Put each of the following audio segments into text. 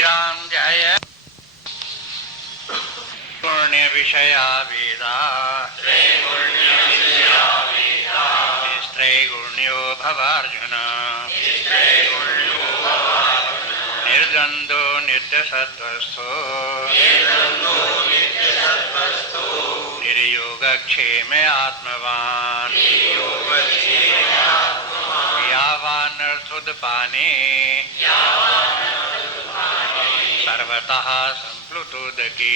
श्रीराम जय। पुण्य विषया वेदा त्रैगुण्यो भवार्जुन निर्द्वन्द्वो नित्यसत्त्वस्थो निर्योगक्षेमे आत्मवान् यावानर्थोदपाने सर्वतः संप्लुतोदके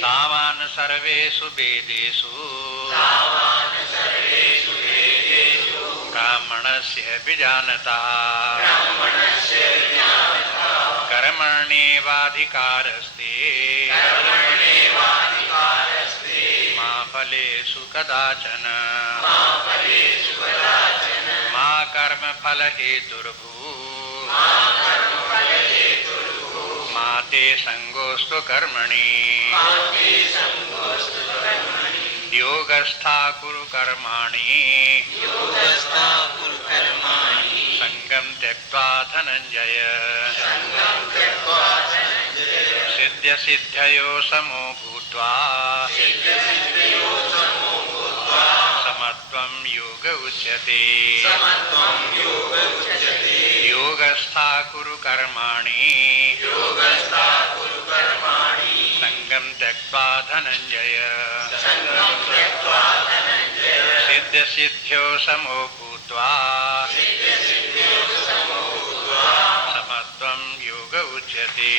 तावान् सर्वेषु वेदेषु ब्राह्मणस्य विजानता कर्मण्येवाधिकारस्ते मा फलेषु कदाचन मा कर्मफलहेतुर्भूः मा ते संगोऽस्तु कर्मणि योगस्था कुरु कर्माणि संगं त्यक्त्वा धनञ्जय सिद्ध्यसिद्ध्ययो समो भूत्वा समत्वं योग उच्यते योगस्था कुरु कर्माणि संगं त्यक्त्वा धनञ्जय सिद्ध्यसिद्ध्यो समो भूत्वा समत्वं योग उच्यते।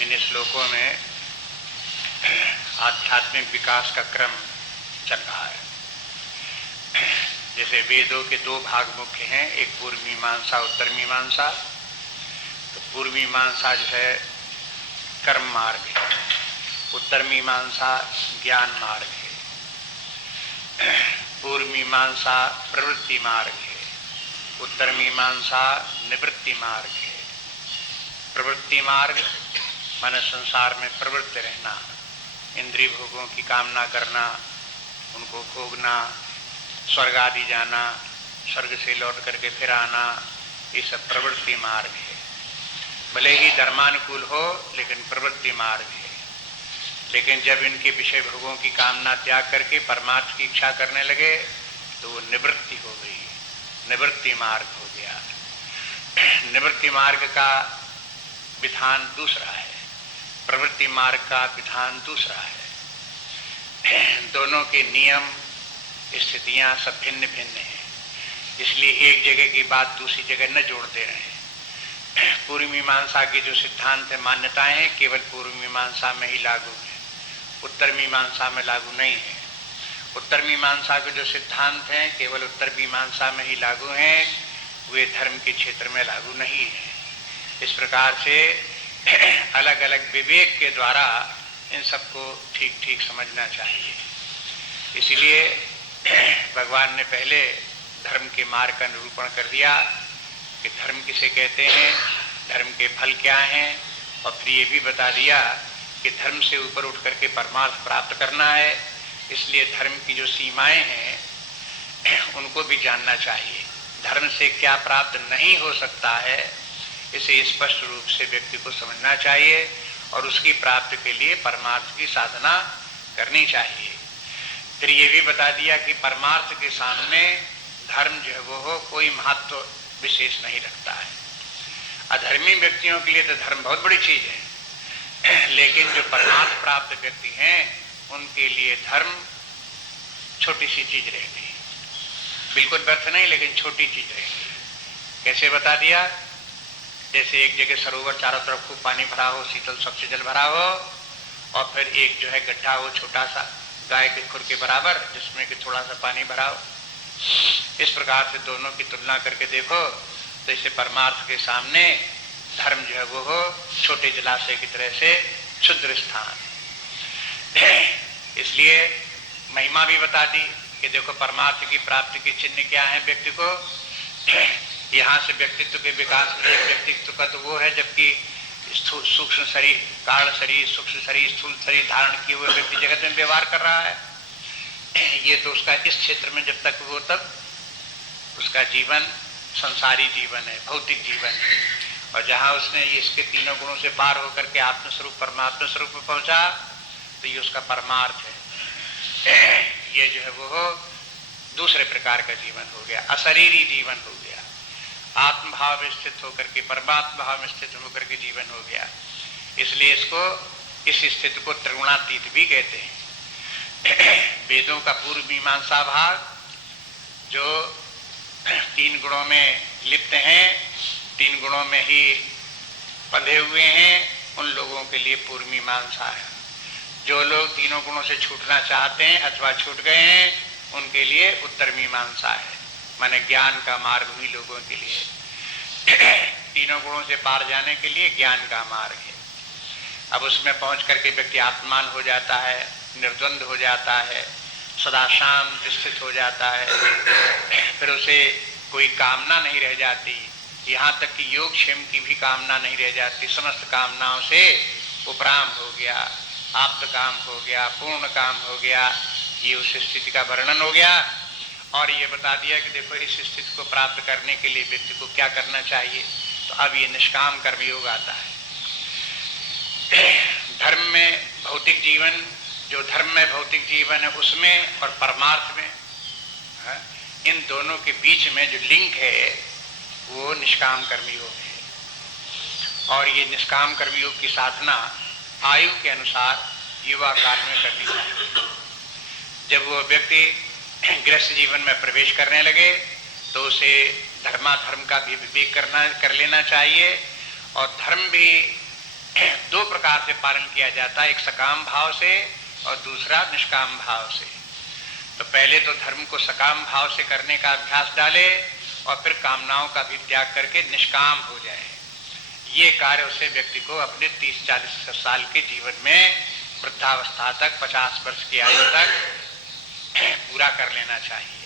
इन श्लोकों में आध्यात्मिक विकास का क्रम चल रहा है। जैसे वेदों के दो भाग मुख्य हैं, एक पूर्व मीमांसा उत्तर मीमांसा। तो पूर्व मीमांसा जो है कर्म मार्ग है, उत्तर मीमांसा ज्ञान मार्ग है। पूर्व मीमांसा प्रवृत्ति मार्ग है, उत्तर मीमांसा निवृत्ति मार्ग है। प्रवृत्ति मार्ग माने संसार में प्रवृत्त रहना, इंद्रिय भोगों की कामना करना, उनको भोगना, स्वर्ग आदि जाना, स्वर्ग से लौट करके फिर आना, ये सब प्रवृत्ति मार्ग है। भले ही धर्मानुकूल हो लेकिन प्रवृत्ति मार्ग है। लेकिन जब इनके विषय भोगों की कामना त्याग करके परमार्थ की इच्छा करने लगे तो वो निवृत्ति हो गई, निवृत्ति मार्ग हो गया। निवृत्ति मार्ग का विधान दूसरा है, प्रवृत्ति मार्ग का विधान दूसरा है। दोनों के नियम स्थितियां सब भिन्न भिन्न हैं, इसलिए एक जगह की बात दूसरी जगह न जोड़ते रहें। पूर्व मीमांसा के जो सिद्धांत है, मान्यताएं हैं, केवल पूर्व मीमांसा में ही लागू है, उत्तर मीमांसा में लागू नहीं है। उत्तर मीमांसा के जो सिद्धांत हैं केवल उत्तर मीमांसा में ही लागू हैं, वे धर्म के क्षेत्र में लागू नहीं है। इस प्रकार से अलग अलग विवेक के द्वारा इन सबको ठीक ठीक समझना चाहिए। इसलिए भगवान ने पहले धर्म के मार्ग का निरूपण कर दिया कि धर्म किसे कहते हैं, धर्म के फल क्या हैं, और फिर ये भी बता दिया कि धर्म से ऊपर उठ करके परमार्थ प्राप्त करना है। इसलिए धर्म की जो सीमाएं हैं उनको भी जानना चाहिए। धर्म से क्या प्राप्त नहीं हो सकता है इसे स्पष्ट रूप से व्यक्ति को समझना चाहिए और उसकी प्राप्ति के लिए परमार्थ की साधना करनी चाहिए। फिर ये भी बता दिया कि परमार्थ के सामने धर्म जो है वो कोई महत्व विशेष नहीं रखता है। अधर्मी व्यक्तियों के लिए तो धर्म बहुत बड़ी चीज है, लेकिन जो परमार्थ प्राप्त व्यक्ति हैं उनके लिए धर्म छोटी सी चीज रहती है, बिल्कुल व्यर्थ नहीं लेकिन छोटी चीज रहती है। कैसे बता दिया, जैसे एक जगह सरोवर चारों तरफ खूब पानी भरा हो, शीतल स्वच्छ जल भरा हो, और फिर एक जो है गड्ढा हो छोटा सा गाय के खुर के बराबर जिसमें कि थोड़ा सा पानी भरा हो। इस प्रकार से दोनों की तुलना करके देखो तो इसे परमार्थ के सामने धर्म जो है वो हो छोटे जलाशय की तरह से क्षुद्र स्थान। इसलिए महिमा भी बता दी कि देखो परमार्थ की प्राप्ति के चिन्ह क्या है व्यक्ति को। यहाँ से व्यक्तित्व के विकास में व्यक्तित्व का तो वो है, जबकि सूक्ष्म शरीर, कारण शरीर, सूक्ष्म शरीर, स्थूल शरीर धारण किए हुए व्यक्ति जगत में व्यवहार कर रहा है। ये तो उसका इस क्षेत्र में जब तक वो, तब उसका जीवन संसारी जीवन है, भौतिक जीवन है। और जहां उसने इसके तीनों गुणों से पार होकर के आत्मस्वरूप परमात्मा स्वरूप में पहुंचा, तो ये उसका परमार्थ है। ये जो है वो दूसरे प्रकार का जीवन हो गया, अशरीरी जीवन हो गया, आत्म भाव में स्थित होकर के, परमात्मा भाव में स्थित होकर के जीवन हो गया। इसलिए इसको, इस स्थिति को त्रिगुणातीत भी कहते हैं। वेदों का पूर्व मीमांसा भाग जो 3 गुणों में लिप्त हैं, 3 गुणों में ही बंधे हुए हैं, उन लोगों के लिए पूर्व मीमांसा है। जो लोग तीनों गुणों से छूटना चाहते हैं अथवा छूट गए हैं, उनके लिए उत्तर मीमांसा है, माने ज्ञान का मार्ग हुई लोगों के लिए। तीनों गुणों से पार जाने के लिए ज्ञान का मार्ग है। अब उसमें पहुंच करके व्यक्ति आत्मान हो जाता है, निर्द्वंद हो जाता है, सदा शांत स्थित हो जाता है, फिर उसे कोई कामना नहीं रह जाती, यहाँ तक कि योगक्षेम की भी कामना नहीं रह जाती। समस्त कामनाओं से उपराम हो गया, आप्त काम हो गया, पूर्ण काम हो गया। ये उस स्थिति का वर्णन हो गया और ये बता दिया कि देखो इस स्थिति को प्राप्त करने के लिए व्यक्ति को क्या करना चाहिए। तो अब ये निष्काम कर्मयोग आता है। धर्म में भौतिक जीवन, जो धर्म में भौतिक जीवन है उसमें और परमार्थ में, इन दोनों के बीच में जो लिंक है वो निष्काम कर्मयोग है। और ये निष्काम कर्मयोग की साधना आयु के अनुसार युवा काल में करनी चाहिए। जब वो व्यक्ति गृहस्थ जीवन में प्रवेश करने लगे तो उसे धर्माधर्म का भी विवेक कर लेना चाहिए। और धर्म भी 2 प्रकार से पालन किया जाता है, एक सकाम भाव से और दूसरा निष्काम भाव से। तो पहले तो धर्म को सकाम भाव से करने का अभ्यास डाले और फिर कामनाओं का भी त्याग करके निष्काम हो जाए। ये कार्य उसे व्यक्ति को अपने 30-40 साल के जीवन में वृद्धावस्था तक, 50 वर्ष की आयु तक पूरा कर लेना चाहिए।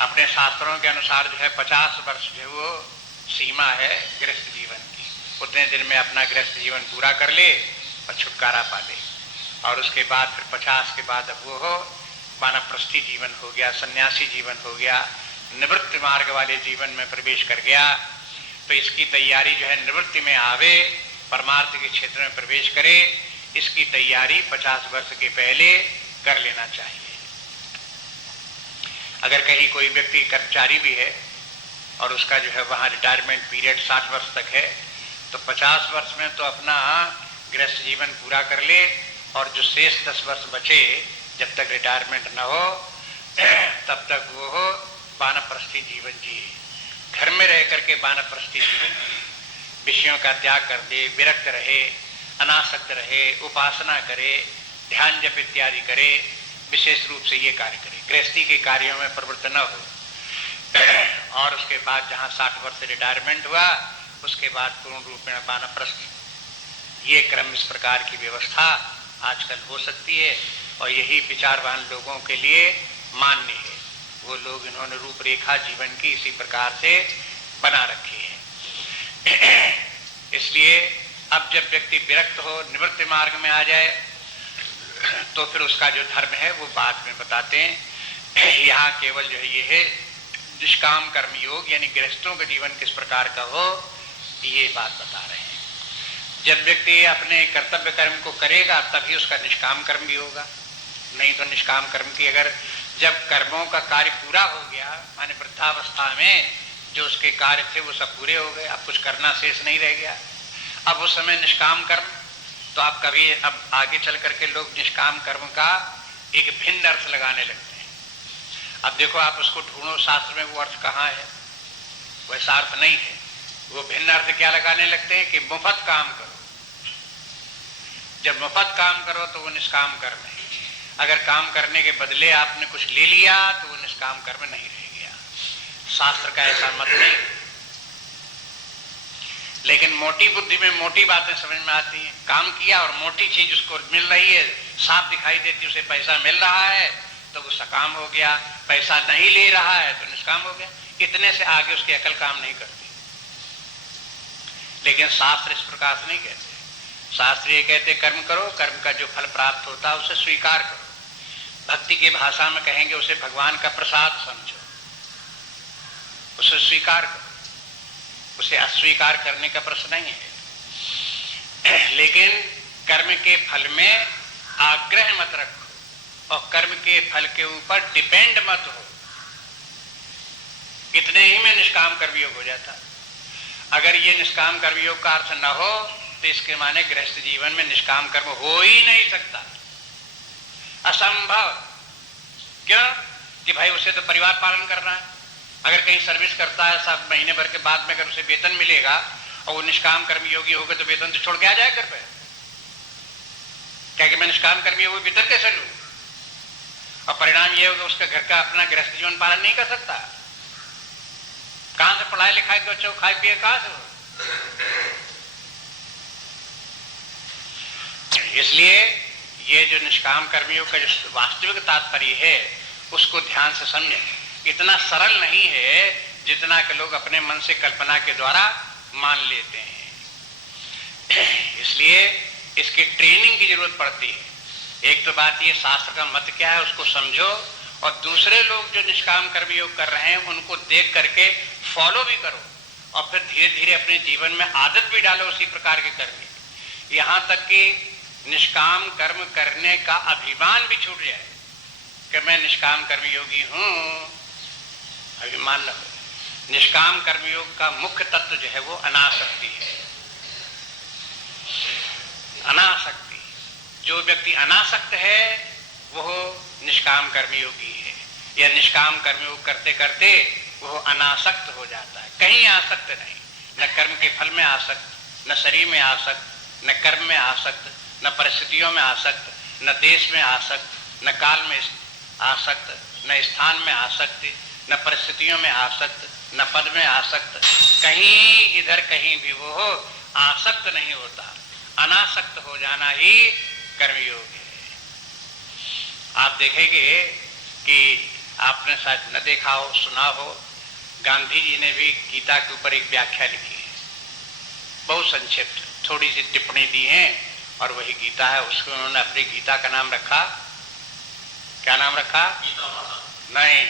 अपने शास्त्रों के अनुसार जो है 50 वर्ष जो वो सीमा है गृहस्थ जीवन की। उतने दिन में अपना गृहस्थ जीवन पूरा कर ले और छुटकारा पा ले। और उसके बाद फिर 50 के बाद अब वो हो वानप्रस्थी जीवन हो गया, सन्यासी जीवन हो गया, निवृत्ति मार्ग वाले जीवन में प्रवेश कर गया। तो इसकी तैयारी जो है निवृत्ति में आवे, परमार्थ के क्षेत्र में प्रवेश करे, इसकी तैयारी 50 वर्ष के पहले कर लेना चाहिए। अगर कहीं कोई व्यक्ति कर्मचारी भी है और उसका जो है वहां रिटायरमेंट पीरियड 60 वर्ष तक है, तो 50 वर्ष में तो अपना गृहस्थ जीवन पूरा कर ले और जो शेष 10 वर्ष बचे, जब तक रिटायरमेंट न हो तब तक वो हो वानप्रस्थी जीवन जिए। घर में रह करके वानप्रस्थी जीवन जिए, विषयों का त्याग कर दे, विरक्त रहे, अनासक्त रहे, उपासना करे, ध्यान जप इत्यादि करे, विशेष रूप से ये कार्य करे, गृहस्थी के कार्यों में प्रवृत्त न हो। और उसके बाद जहाँ 60 वर्ष से रिटायरमेंट हुआ, उसके बाद पूर्ण रूप में वानप्रस्थ। ये क्रम, इस प्रकार की व्यवस्था आजकल हो सकती है और यही विचारवान लोगों के लिए मान्य है। वो लोग, इन्होंने रूपरेखा जीवन की इसी प्रकार से बना रखी है। इसलिए अब जब व्यक्ति विरक्त हो, निवृत्ति मार्ग में आ जाए, तो फिर उसका जो धर्म है वो बाद में बताते हैं। यहाँ केवल जो है ये है निष्काम कर्मयोग, यानी गृहस्थों का जीवन किस प्रकार का हो, ये बात बता रहे हैं। जब व्यक्ति अपने कर्तव्य कर्म को करेगा तभी उसका निष्काम कर्म भी होगा। नहीं तो निष्काम कर्म की, अगर जब कर्मों का कार्य पूरा हो गया, माने वृद्धावस्था में जो उसके कार्य थे वो सब पूरे हो गए, अब कुछ करना शेष नहीं रह गया, अब उस समय निष्काम कर्म, तो आप कभी, अब आगे चल करके लोग निष्काम कर्म का एक भिन्न अर्थ लगाने लगते हैं। अब देखो आप उसको ढूंढो शास्त्र में वो अर्थ कहाँ है, वैसा अर्थ नहीं है। वो भिन्न अर्थ क्या लगाने लगते हैं कि मुफ्त काम करो। जब मुफ्त काम करो तो वो निष्काम कर्म है। अगर काम करने के बदले आपने कुछ ले लिया तो वो निष्काम कर्म नहीं रह गया। शास्त्र का ऐसा मत नहीं। लेकिन मोटी बुद्धि में मोटी बातें समझ में आती हैं। काम किया और मोटी चीज उसको मिल रही है, साफ दिखाई देती, उसे पैसा मिल रहा है तो वो सकाम हो गया, पैसा नहीं ले रहा है तो निष्काम हो गया। इतने से आगे उसकी अकल काम नहीं करती। लेकिन शास्त्र इस प्रकार से नहीं कहते। शास्त्र ये कहते कर्म करो, कर्म का जो फल प्राप्त होता है उसे स्वीकार करो। भक्ति की भाषा में कहेंगे उसे भगवान का प्रसाद समझो, उसे स्वीकार करो, उसे अस्वीकार करने का प्रश्न नहीं है। लेकिन कर्म के फल में आग्रह मत रखो और कर्म के फल के ऊपर डिपेंड मत हो। इतने ही में निष्काम कर्मयोग हो जाता। अगर ये निष्काम कर्मयोग का अर्थ न हो तो इसके माने गृहस्थ जीवन में निष्काम कर्म हो ही नहीं सकता, असंभव। क्यों? कि भाई उसे तो परिवार पालन करना है। अगर कहीं सर्विस करता है, सब महीने भर के बाद में अगर उसे वेतन मिलेगा और वो निष्काम कर्मयोगी होगा तो वेतन तो छोड़ के आ जाए घर पे। क्या कि मैं निष्काम कर्मयोगी वेतन कैसे लूं? और परिणाम ये होगा उसका घर का अपना गृहस्थ जीवन पालन नहीं कर सकता। कहां से पढ़ाई लिखाई के बच्चों खाए पिए कहां से? इसलिए ये जो निष्काम कर्मयोग का जो वास्तविक तात्पर्य है उसको ध्यान से समझें। इतना सरल नहीं है जितना कि लोग अपने मन से कल्पना के द्वारा मान लेते हैं। इसलिए इसकी ट्रेनिंग की जरूरत पड़ती है। एक तो बात ये शास्त्र का मत क्या है उसको समझो, और दूसरे लोग जो निष्काम कर्मयोग कर रहे हैं उनको देख करके फॉलो भी करो और फिर धीरे धीरे अपने जीवन में आदत भी डालो उसी प्रकार के करने की। यहां तक कि निष्काम कर्म करने का अभिमान भी छूट जाए कि मैं निष्काम कर्मयोगी हूं, अभिमान न हो। निष्काम कर्मयोग का मुख्य तत्व जो है वो अनासक्ति है। अनासक्ति, जो व्यक्ति अनासक्त है वो निष्काम कर्मयोगी है, या निष्काम कर्मयोग करते करते वो अनासक्त हो जाता है। कहीं आसक्त नहीं, न कर्म के फल में आसक्त, न शरीर में आसक्त, न कर्म में आसक्त, न परिस्थितियों में आसक्त, न देश में आसक्त, न काल में आसक्त, न स्थान में आसक्त, न परिस्थितियों में आसक्त, न पद में आसक्त। कहीं इधर कहीं भी वो आसक्त नहीं होता। अनासक्त हो जाना ही कर्मयोग है। आप देखेंगे कि आपने शायद न देखा हो, सुना हो, गांधी जी ने भी गीता के ऊपर एक व्याख्या लिखी है, बहुत संक्षिप्त, थोड़ी सी टिप्पणी दी है, और वही गीता है। उसको उन्होंने अपनी गीता का नाम रखा, क्या नाम रखा? नहीं,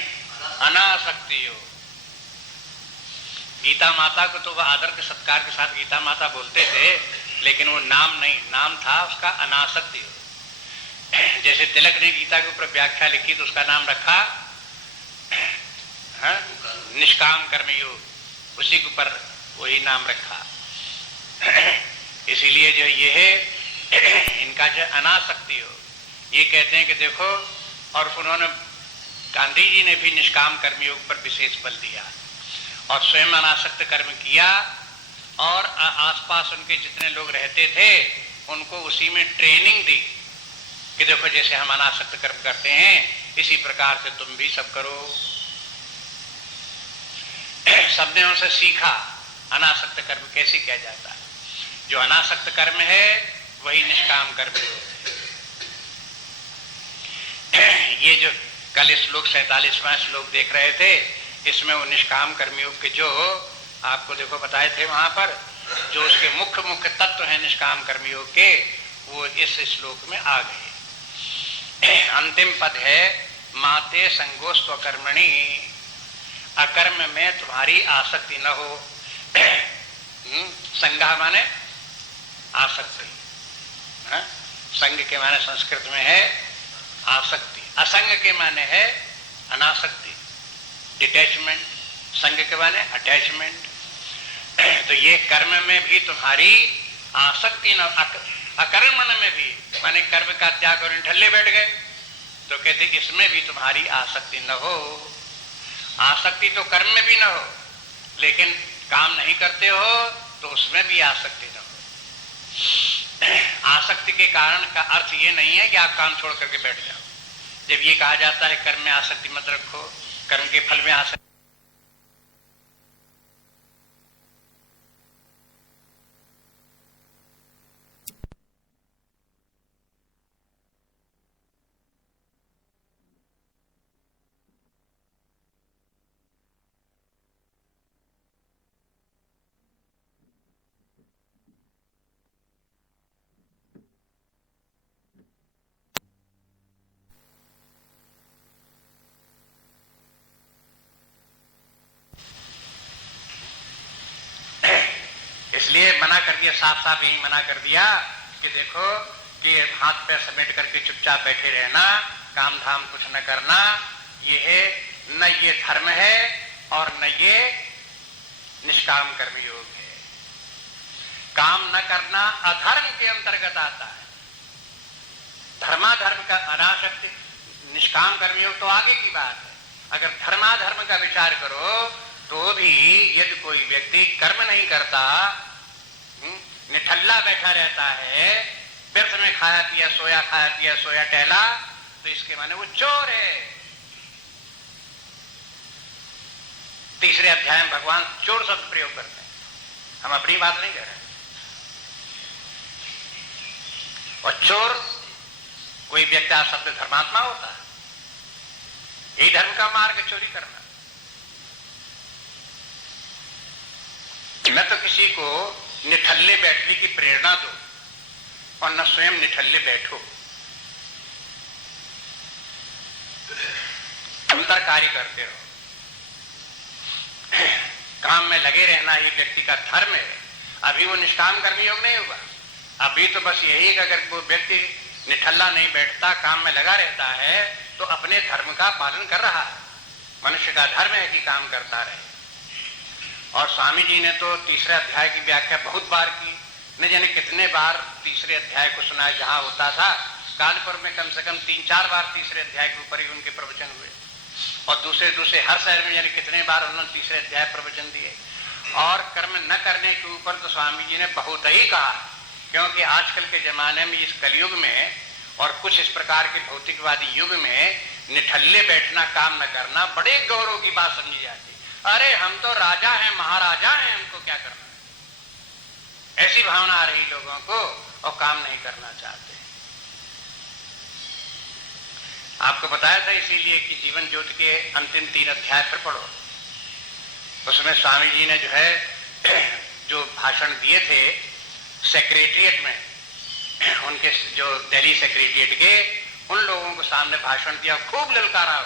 अनासक्ति योग। गीता माता को तो वह आदर के सत्कार के साथ गीता माता बोलते थे, लेकिन वो नाम नहीं, नाम था उसका अनासक्ति योग। जैसे तिलक ने गीता के ऊपर व्याख्या लिखी तो उसका नाम रखा निष्काम कर्मयोग, उसी के ऊपर वही नाम रखा। इसीलिए जो ये है इनका जो अनासक्ति हो, ये कहते हैं कि देखो, और उन्होंने गांधी जी ने भी निष्काम कर्मयोग पर विशेष बल दिया और स्वयं अनासक्त कर्म किया, और आसपास उनके जितने लोग रहते थे उनको उसी में ट्रेनिंग दी कि देखो जैसे हम अनासक्त कर्म करते हैं इसी प्रकार से तुम भी सब करो। सबने उनसे सीखा अनासक्त कर्म कैसे किया जाता है। जो अनासक्त कर्म है वही निष्काम कर्म है। ये जो कल श्लोक 47वां श्लोक देख रहे थे, इसमें वो निष्काम कर्मयोग के जो आपको देखो बताए थे, वहां पर जो उसके मुख्य मुख्य तत्व हैं निष्काम कर्मयोग के, वो इस श्लोक में आ गए। अंतिम पद है माते संगोस्त्व कर्मणि, अकर्म में तुम्हारी आसक्ति न हो। संगा माने आसक्ति, संग के माने संस्कृत में है आसक्ति, असंग के माने है अनासक्ति, डिटैचमेंट, संग के माने अटैचमेंट। तो ये कर्म में भी तुम्हारी आसक्ति न, अकर्मण में भी माने कर्म का त्याग और ढल्ले बैठ गए, तो कहते इसमें भी तुम्हारी आसक्ति न हो। आसक्ति तो कर्म में भी न हो, लेकिन काम नहीं करते हो तो उसमें भी आसक्ति न हो। आसक्ति के कारण का अर्थ ये नहीं है कि आप काम छोड़ करके बैठ जाओ। जब ये कहा जाता है कर्म में आसक्ति मत रखो, कर्म के फल में आसक्ति, इसलिए मना कर दिया, साफ साफ यही मना कर दिया कि देखो कि हाथ पैर समेट करके चुपचाप बैठे रहना, काम धाम कुछ न करना, ये है न ये धर्म है और न ये निष्काम कर्म योग है। काम न करना अधर्म के अंतर्गत आता है। धर्माधर्म का अनासक्ति, निष्काम कर्मयोग तो आगे की बात है। अगर धर्माधर्म का विचार करो तो भी यदि कोई व्यक्ति कर्म नहीं करता, निठल्ला बैठा रहता है, व्यर्थ में खाया पिया सोया टहला, तो इसके माने वो चोर है। तीसरे अध्याय में भगवान चोर शब्द प्रयोग करते हैं, हम अपनी बात नहीं कह रहे। और चोर कोई व्यक्ति शब्द धर्मात्मा होता है, यही धर्म का मार्ग चोरी करना। न तो किसी को निठल्ले बैठने की प्रेरणा दो और न स्वयं निठल्ले बैठो। अंतर कार्य करते रहो, काम में लगे रहना ही व्यक्ति का धर्म है। अभी वो निष्काम कर्म योग नहीं हुआ। अभी तो बस यही कि अगर वो व्यक्ति निठल्ला नहीं बैठता, काम में लगा रहता है, तो अपने धर्म का पालन कर रहा है। मनुष्य का धर्म है कि काम करता रहे। और स्वामी जी ने तो तीसरे अध्याय की व्याख्या बहुत बार की, न जाने कितने बार तीसरे अध्याय को सुना। जहां होता था कानपुर में कम से कम 3-4 बार तीसरे अध्याय के ऊपर ही उनके प्रवचन हुए, और दूसरे हर शहर में यानी कितने बार उन्होंने तीसरे अध्याय प्रवचन दिए। और कर्म न करने के ऊपर तो स्वामी जी ने बहुत ही कहा, क्योंकि आजकल के जमाने में इस कलयुग में और कुछ इस प्रकार के भौतिकवादी युग में निठल्ले बैठना, काम न करना बड़े गौरव की बात समझी जाती। अरे हम तो राजा हैं, महाराजा हैं, हमको क्या करना है, ऐसी भावना आ रही लोगों को, और काम नहीं करना चाहते। आपको बताया था इसीलिए कि जीवन ज्योति के अंतिम 3 अध्याय फिर पढ़ो। उसमें स्वामी जी ने जो है जो भाषण दिए थे सेक्रेटरिएट में, उनके जो दिल्ली सेक्रेटरिएट के उन लोगों को सामने भाषण दिया, खूब ललकारा,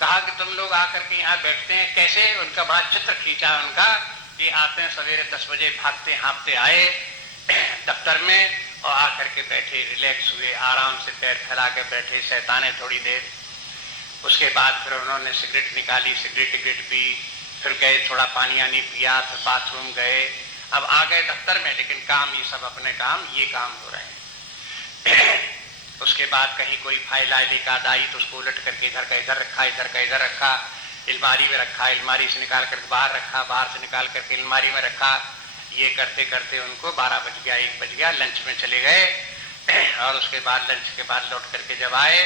कहा कि तुम लोग आकर के यहाँ बैठते हैं कैसे। उनका बड़ा चित्र खींचा उनका कि आते हैं सवेरे 10 बजे, भागते हाँफते आए दफ्तर में और आकर के बैठे, रिलैक्स हुए, आराम से पैर फैला के बैठे, शैताने थोड़ी देर। उसके बाद फिर उन्होंने सिगरेट निकाली, सिगरेट पी, फिर गए थोड़ा पानी आनी पिया, फिर बाथरूम गए, अब आ गए दफ्तर में। लेकिन काम ये सब अपने काम, ये काम हो रहे हैं। उसके बाद कहीं कोई फाइल आई लेकर आई तो उसको उलट करके इधर का इधर रखा, इधर का इधर रखा, अलमारी में रखा, अलमारी से निकाल कर बाहर रखा, बाहर से निकाल करके अलमारी में रखा। ये करते करते उनको 12 बज गया, 1 बज गया, लंच में चले गए। और उसके बाद लंच के बाद लौट करके जब आए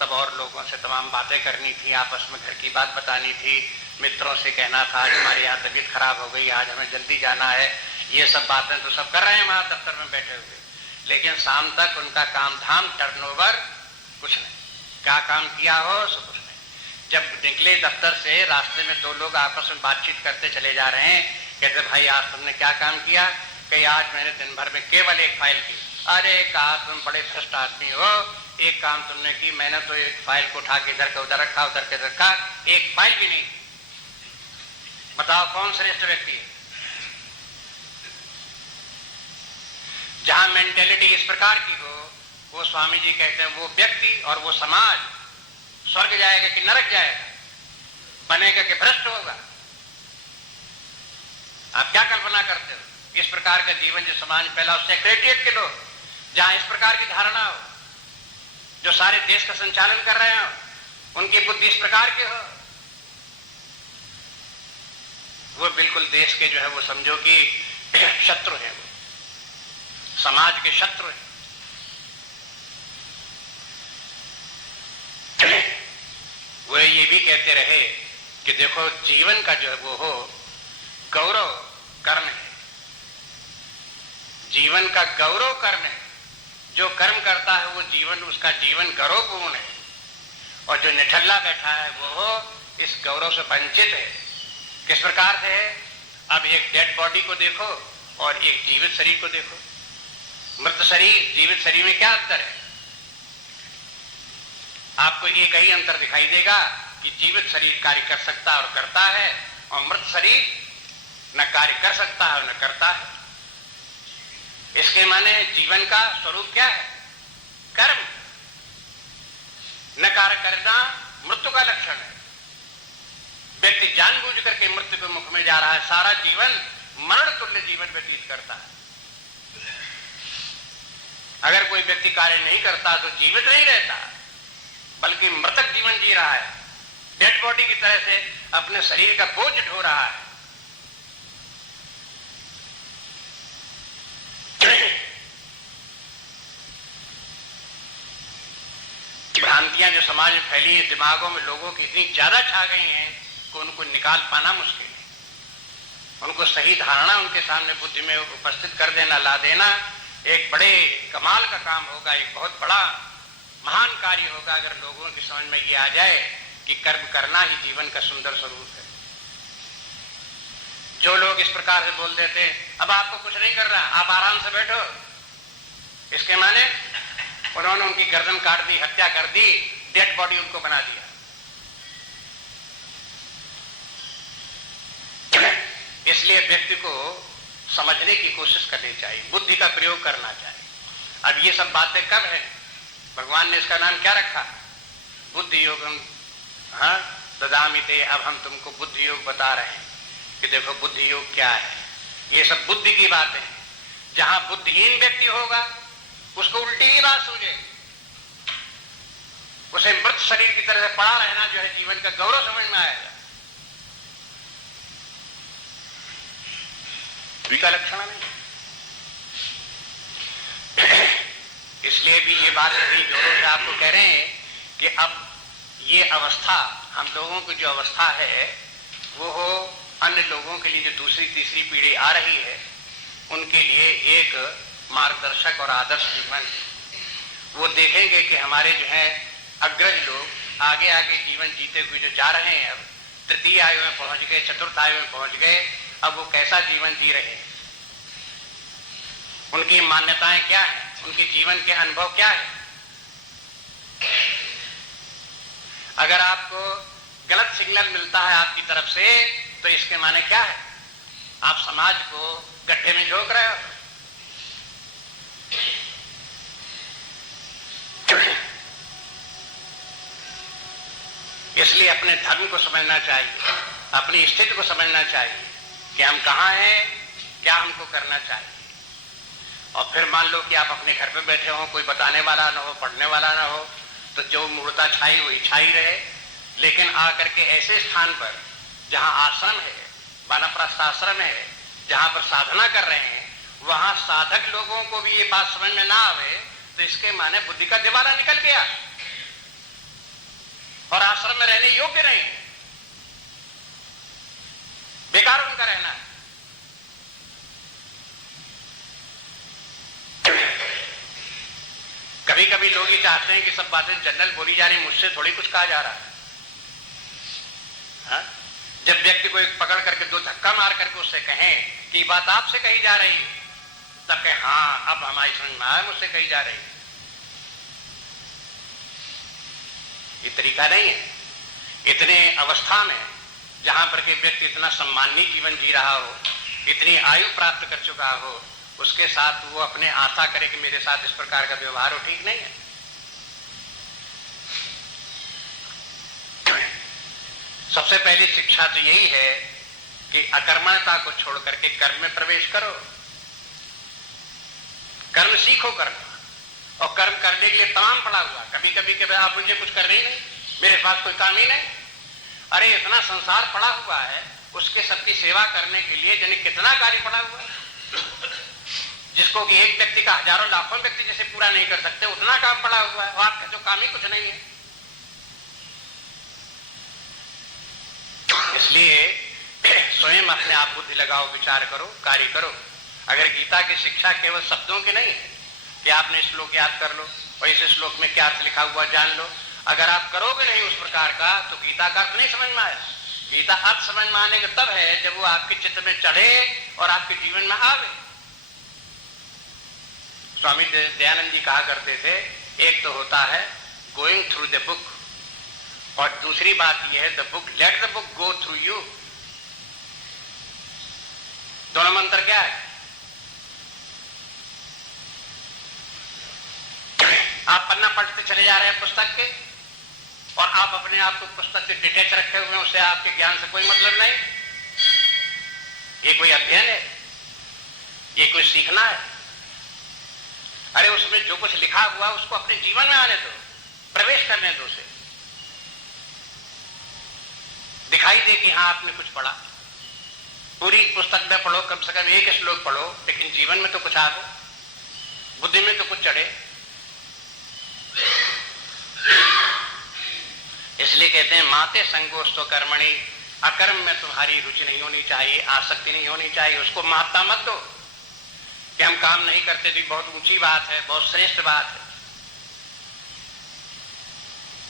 तब और लोगों से तमाम बातें करनी थी, आपस में घर की बात बतानी थी, मित्रों से कहना था आज हमारे यहाँ तबीयत खराब हो गई, आज हमें जल्दी जाना है। ये सब बातें तो सब कर रहे हैं वहां दफ्तर में बैठे हुए, लेकिन शाम तक उनका काम धाम, टर्नओवर कुछ नहीं। क्या काम किया हो सो कुछ नहीं। जब निकले दफ्तर से, रास्ते में 2 लोग आपस में बातचीत करते चले जा रहे हैं। कहते भाई आज तुमने क्या काम किया? कि आज मैंने दिन भर में केवल एक फाइल की। अरे कहा तुम बड़े भ्रष्ट आदमी हो, एक काम तुमने की, मैंने तो एक फाइल को उठा के इधर का उधर रखा, उधर के रखा, एक फाइल भी नहीं। बताओ कौन श्रेष्ठ व्यक्ति है? जहां मेंटेलिटी इस प्रकार की हो, वो स्वामी जी कहते हैं वो व्यक्ति और वो समाज स्वर्ग जाएगा कि नरक जाएगा, बनेगा कि भ्रष्ट होगा। आप क्या कल्पना करते हो? इस प्रकार का जीवन जो समाज में फैला, सेक्रेटरिएट के लोग जहां इस प्रकार की धारणा हो, जो सारे देश का संचालन कर रहे हो, उनकी बुद्धि इस प्रकार की हो, वो बिल्कुल देश के जो है वो समझो कि शत्रु है, वो समाज के शत्रु है। वो ये भी कहते रहे कि देखो जीवन का जो है वो हो गौरव कर्म है, जीवन का गौरव कर्म है। जो कर्म करता है वो जीवन, उसका जीवन गौरवपूर्ण है, और जो निठल्ला बैठा है वो इस गौरव से वंचित है। किस प्रकार से है? अब एक डेड बॉडी को देखो और एक जीवित शरीर को देखो। मृत शरीर जीवित शरीर में क्या अंतर है? आपको एक ही अंतर दिखाई देगा कि जीवित शरीर कार्य कर सकता और करता है, और मृत शरीर न कार्य कर सकता है न करता है। इसके माने जीवन का स्वरूप क्या है? कर्म। न कार्य करना मृत्यु का लक्षण है। व्यक्ति जानबूझ करके मृत्यु के मुख में जा रहा है, सारा जीवन मरण तुल्य जीवन व्यतीत करता है। अगर कोई व्यक्ति कार्य नहीं करता तो जीवित नहीं रहता, बल्कि मृतक जीवन जी रहा है, डेड बॉडी की तरह से अपने शरीर का बोझ ढो रहा है। भ्रांतियां जो समाज में फैली हैं, दिमागों में लोगों की इतनी ज्यादा छा गई हैं कि उनको निकाल पाना मुश्किल है। उनको सही धारणा उनके सामने बुद्धि में उपस्थित कर देना, ला देना एक बड़े कमाल का काम होगा, एक बहुत बड़ा महान कार्य होगा अगर लोगों की समझ में ये आ जाए कि कर्म करना ही जीवन का सुंदर स्वरूप है। जो लोग इस प्रकार से बोल देते हैं अब आपको कुछ नहीं कर रहा, आप आराम से बैठो, इसके माने उन्होंने उनकी गर्दन काट दी, हत्या कर दी, डेड बॉडी उनको बना दिया। इसलिए व्यक्ति को समझने की कोशिश करनी चाहिए, बुद्धि का प्रयोग करना चाहिए। अब ये सब बातें कब है? भगवान ने इसका नाम क्या रखा? बुद्धि योगम। हाँ, ददामिते। अब हम तुमको बुद्धि योग बता रहे हैं कि देखो बुद्धि योग क्या है। ये सब बुद्धि की बातें हैं। जहां बुद्धिहीन व्यक्ति होगा उसको उल्टी ही बात सूझे, उसे मृत शरीर की तरह से पड़ा रहना जो है जीवन का गौरव समझ में आएगा। का लक्षण नहीं। इसलिए भी ये बात बड़ी जोरों से आपको कह रहे हैं कि अब ये अवस्था, हम लोगों की जो अवस्था है वो हो अन्य लोगों के लिए जो दूसरी तीसरी पीढ़ी आ रही है उनके लिए एक मार्गदर्शक और आदर्श जीवन। वो देखेंगे कि हमारे जो है अग्रज लोग आगे आगे जीवन जीते हुए जो जा रहे हैं, अब तृतीय आयु में पहुंच गए, चतुर्थ आयु में पहुंच गए, अब वो कैसा जीवन जी रहे हैं, उनकी मान्यताएं क्या हैं, उनके जीवन के अनुभव क्या है। अगर आपको गलत सिग्नल मिलता है आपकी तरफ से तो इसके माने क्या है? आप समाज को गड्ढे में झोंक रहे हो। इसलिए अपने धर्म को समझना चाहिए, अपनी स्थिति को समझना चाहिए कि हम कहाँ हैं, क्या हमको करना चाहिए। और फिर मान लो कि आप अपने घर पे बैठे हो, कोई बताने वाला ना हो, पढ़ने वाला ना हो, तो जो मूर्ता छाई वही छाई रहे। लेकिन आकर के ऐसे स्थान पर जहां आश्रम है, वानप्रस्थ आश्रम है, जहां पर साधना कर रहे हैं, वहां साधक लोगों को भी ये बात समझ में ना आवे तो इसके माने बुद्धि का दिवाला निकल गया और आश्रम में रहने योग्य नहीं, बेकार उनका रहना है। कभी कभी लोग ये चाहते हैं कि सब बातें जनरल बोली जा रही, मुझसे थोड़ी कुछ कहा जा रहा है। हाँ? जब व्यक्ति को एक पकड़ करके दो धक्का मार करके उससे कहें कि बात आपसे कही जा रही है, तब कहे हाँ अब हमारी समझ में आया मुझसे कही जा रही है। ये तरीका नहीं है। इतने अवस्था में जहां पर के व्यक्ति इतना सम्माननीय जीवन जी रहा हो, इतनी आयु प्राप्त कर चुका हो, उसके साथ वो अपने आशा करे कि मेरे साथ इस प्रकार का व्यवहार हो, ठीक नहीं है। सबसे पहली शिक्षा तो यही है कि अकर्मण्यता को छोड़ करके कर्म में प्रवेश करो, कर्म सीखो करना। और कर्म करने के लिए तमाम पड़ा हुआ, कभी कभी के आप मुझे कुछ कर रही नहीं, मेरे पास कोई काम ही नहीं। अरे इतना संसार पड़ा हुआ है, उसके सबकी सेवा करने के लिए जाने कितना कार्य पड़ा हुआ है, जिसको कि एक व्यक्ति का हजारों लाखों व्यक्ति जैसे पूरा नहीं कर सकते, उतना काम पड़ा हुआ है। और आपका जो काम ही कुछ नहीं है। इसलिए स्वयं अपने आप बुद्धि लगाओ, विचार करो, कार्य करो। अगर गीता की शिक्षा केवल शब्दों की नहीं है कि आपने श्लोक याद कर लो और इस श्लोक में क्या अर्थ लिखा हुआ जान लो, अगर आप करोगे नहीं उस प्रकार का तो गीता का अर्थ नहीं समझ में आए। गीता अर्थ समझ में आने का तब है जब वो आपके चित्त में चढ़े और आपके जीवन में आवे। स्वामी दयानंद जी कहा करते थे, एक तो होता है गोइंग थ्रू द बुक और दूसरी बात यह है the book let the book go through you. दोनों में अंतर क्या है? आप पन्ना पढ़ते चले जा रहे हैं पुस्तक के, और आप अपने आप को पुस्तक से डिटैच रखे हुए हैं, उससे आपके ज्ञान से कोई मतलब नहीं। ये कोई अध्ययन है? ये कोई सीखना है? अरे उसमें जो कुछ लिखा हुआ उसको अपने जीवन में आने दो, प्रवेश करने दो, उसे दिखाई दे कि हाँ आपने कुछ पढ़ा। पूरी पुस्तक में पढ़ो, कम से कम एक श्लोक पढ़ो, लेकिन जीवन में तो कुछ आ दो, बुद्धि में तो कुछ चढ़े। इसलिए कहते हैं माते संगोष्ठो कर्मणि, अकर्म में तुम्हारी रुचि नहीं होनी चाहिए, आसक्ति नहीं होनी चाहिए। उसको महत्ता मत दो कि हम काम नहीं करते थी, बहुत ऊंची बात है, बहुत श्रेष्ठ बात है।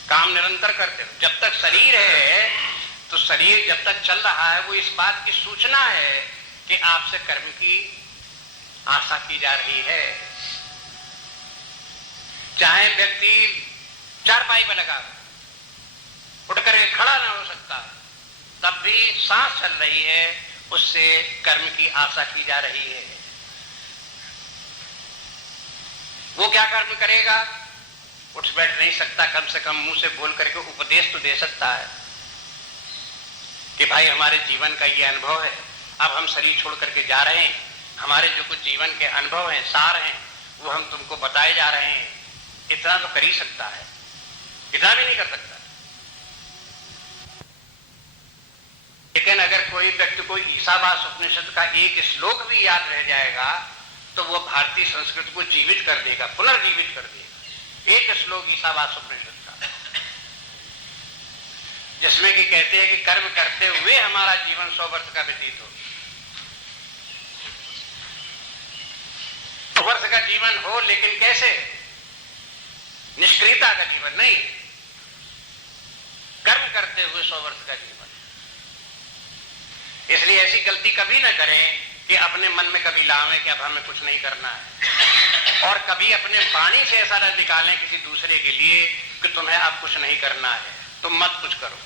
काम निरंतर करते हो। जब तक शरीर है तो शरीर जब तक चल रहा है वो इस बात की सूचना है कि आपसे कर्म की आशा की जा रही है। चाहे व्यक्ति चारपाई पर लगा उठकर के खड़ा ना हो सकता, तब भी सांस चल रही है, उससे कर्म की आशा की जा रही है। वो क्या कर्म करेगा? उठ बैठ नहीं सकता, कम से कम मुंह से बोल करके उपदेश तो दे सकता है कि भाई हमारे जीवन का ये अनुभव है, अब हम शरीर छोड़ करके जा रहे हैं, हमारे जो कुछ जीवन के अनुभव हैं, सार हैं, वो हम तुमको बताए जा रहे हैं। इतना तो कर ही सकता है, इतना भी नहीं कर सकता। लेकिन अगर कोई व्यक्ति को ईसावास उपनिषद का एक श्लोक भी याद रह जाएगा तो वो भारतीय संस्कृति को जीवित कर देगा, पुनर्जीवित कर देगा। एक श्लोक ईसावास उपनिषद का, जिसमें कि कहते हैं कि कर्म करते हुए हमारा जीवन 100 वर्ष का व्यतीत हो। 100 वर्ष का जीवन हो, लेकिन कैसे? निष्क्रियता का जीवन नहीं, कर्म करते हुए 100 वर्ष का जीवन। इसलिए ऐसी गलती कभी ना करें कि अपने मन में कभी लावें कि अब हमें कुछ नहीं करना है, और कभी अपने वाणी से ऐसा न निकालें किसी दूसरे के लिए कि तुम्हें अब कुछ नहीं करना है, तुम मत कुछ करो।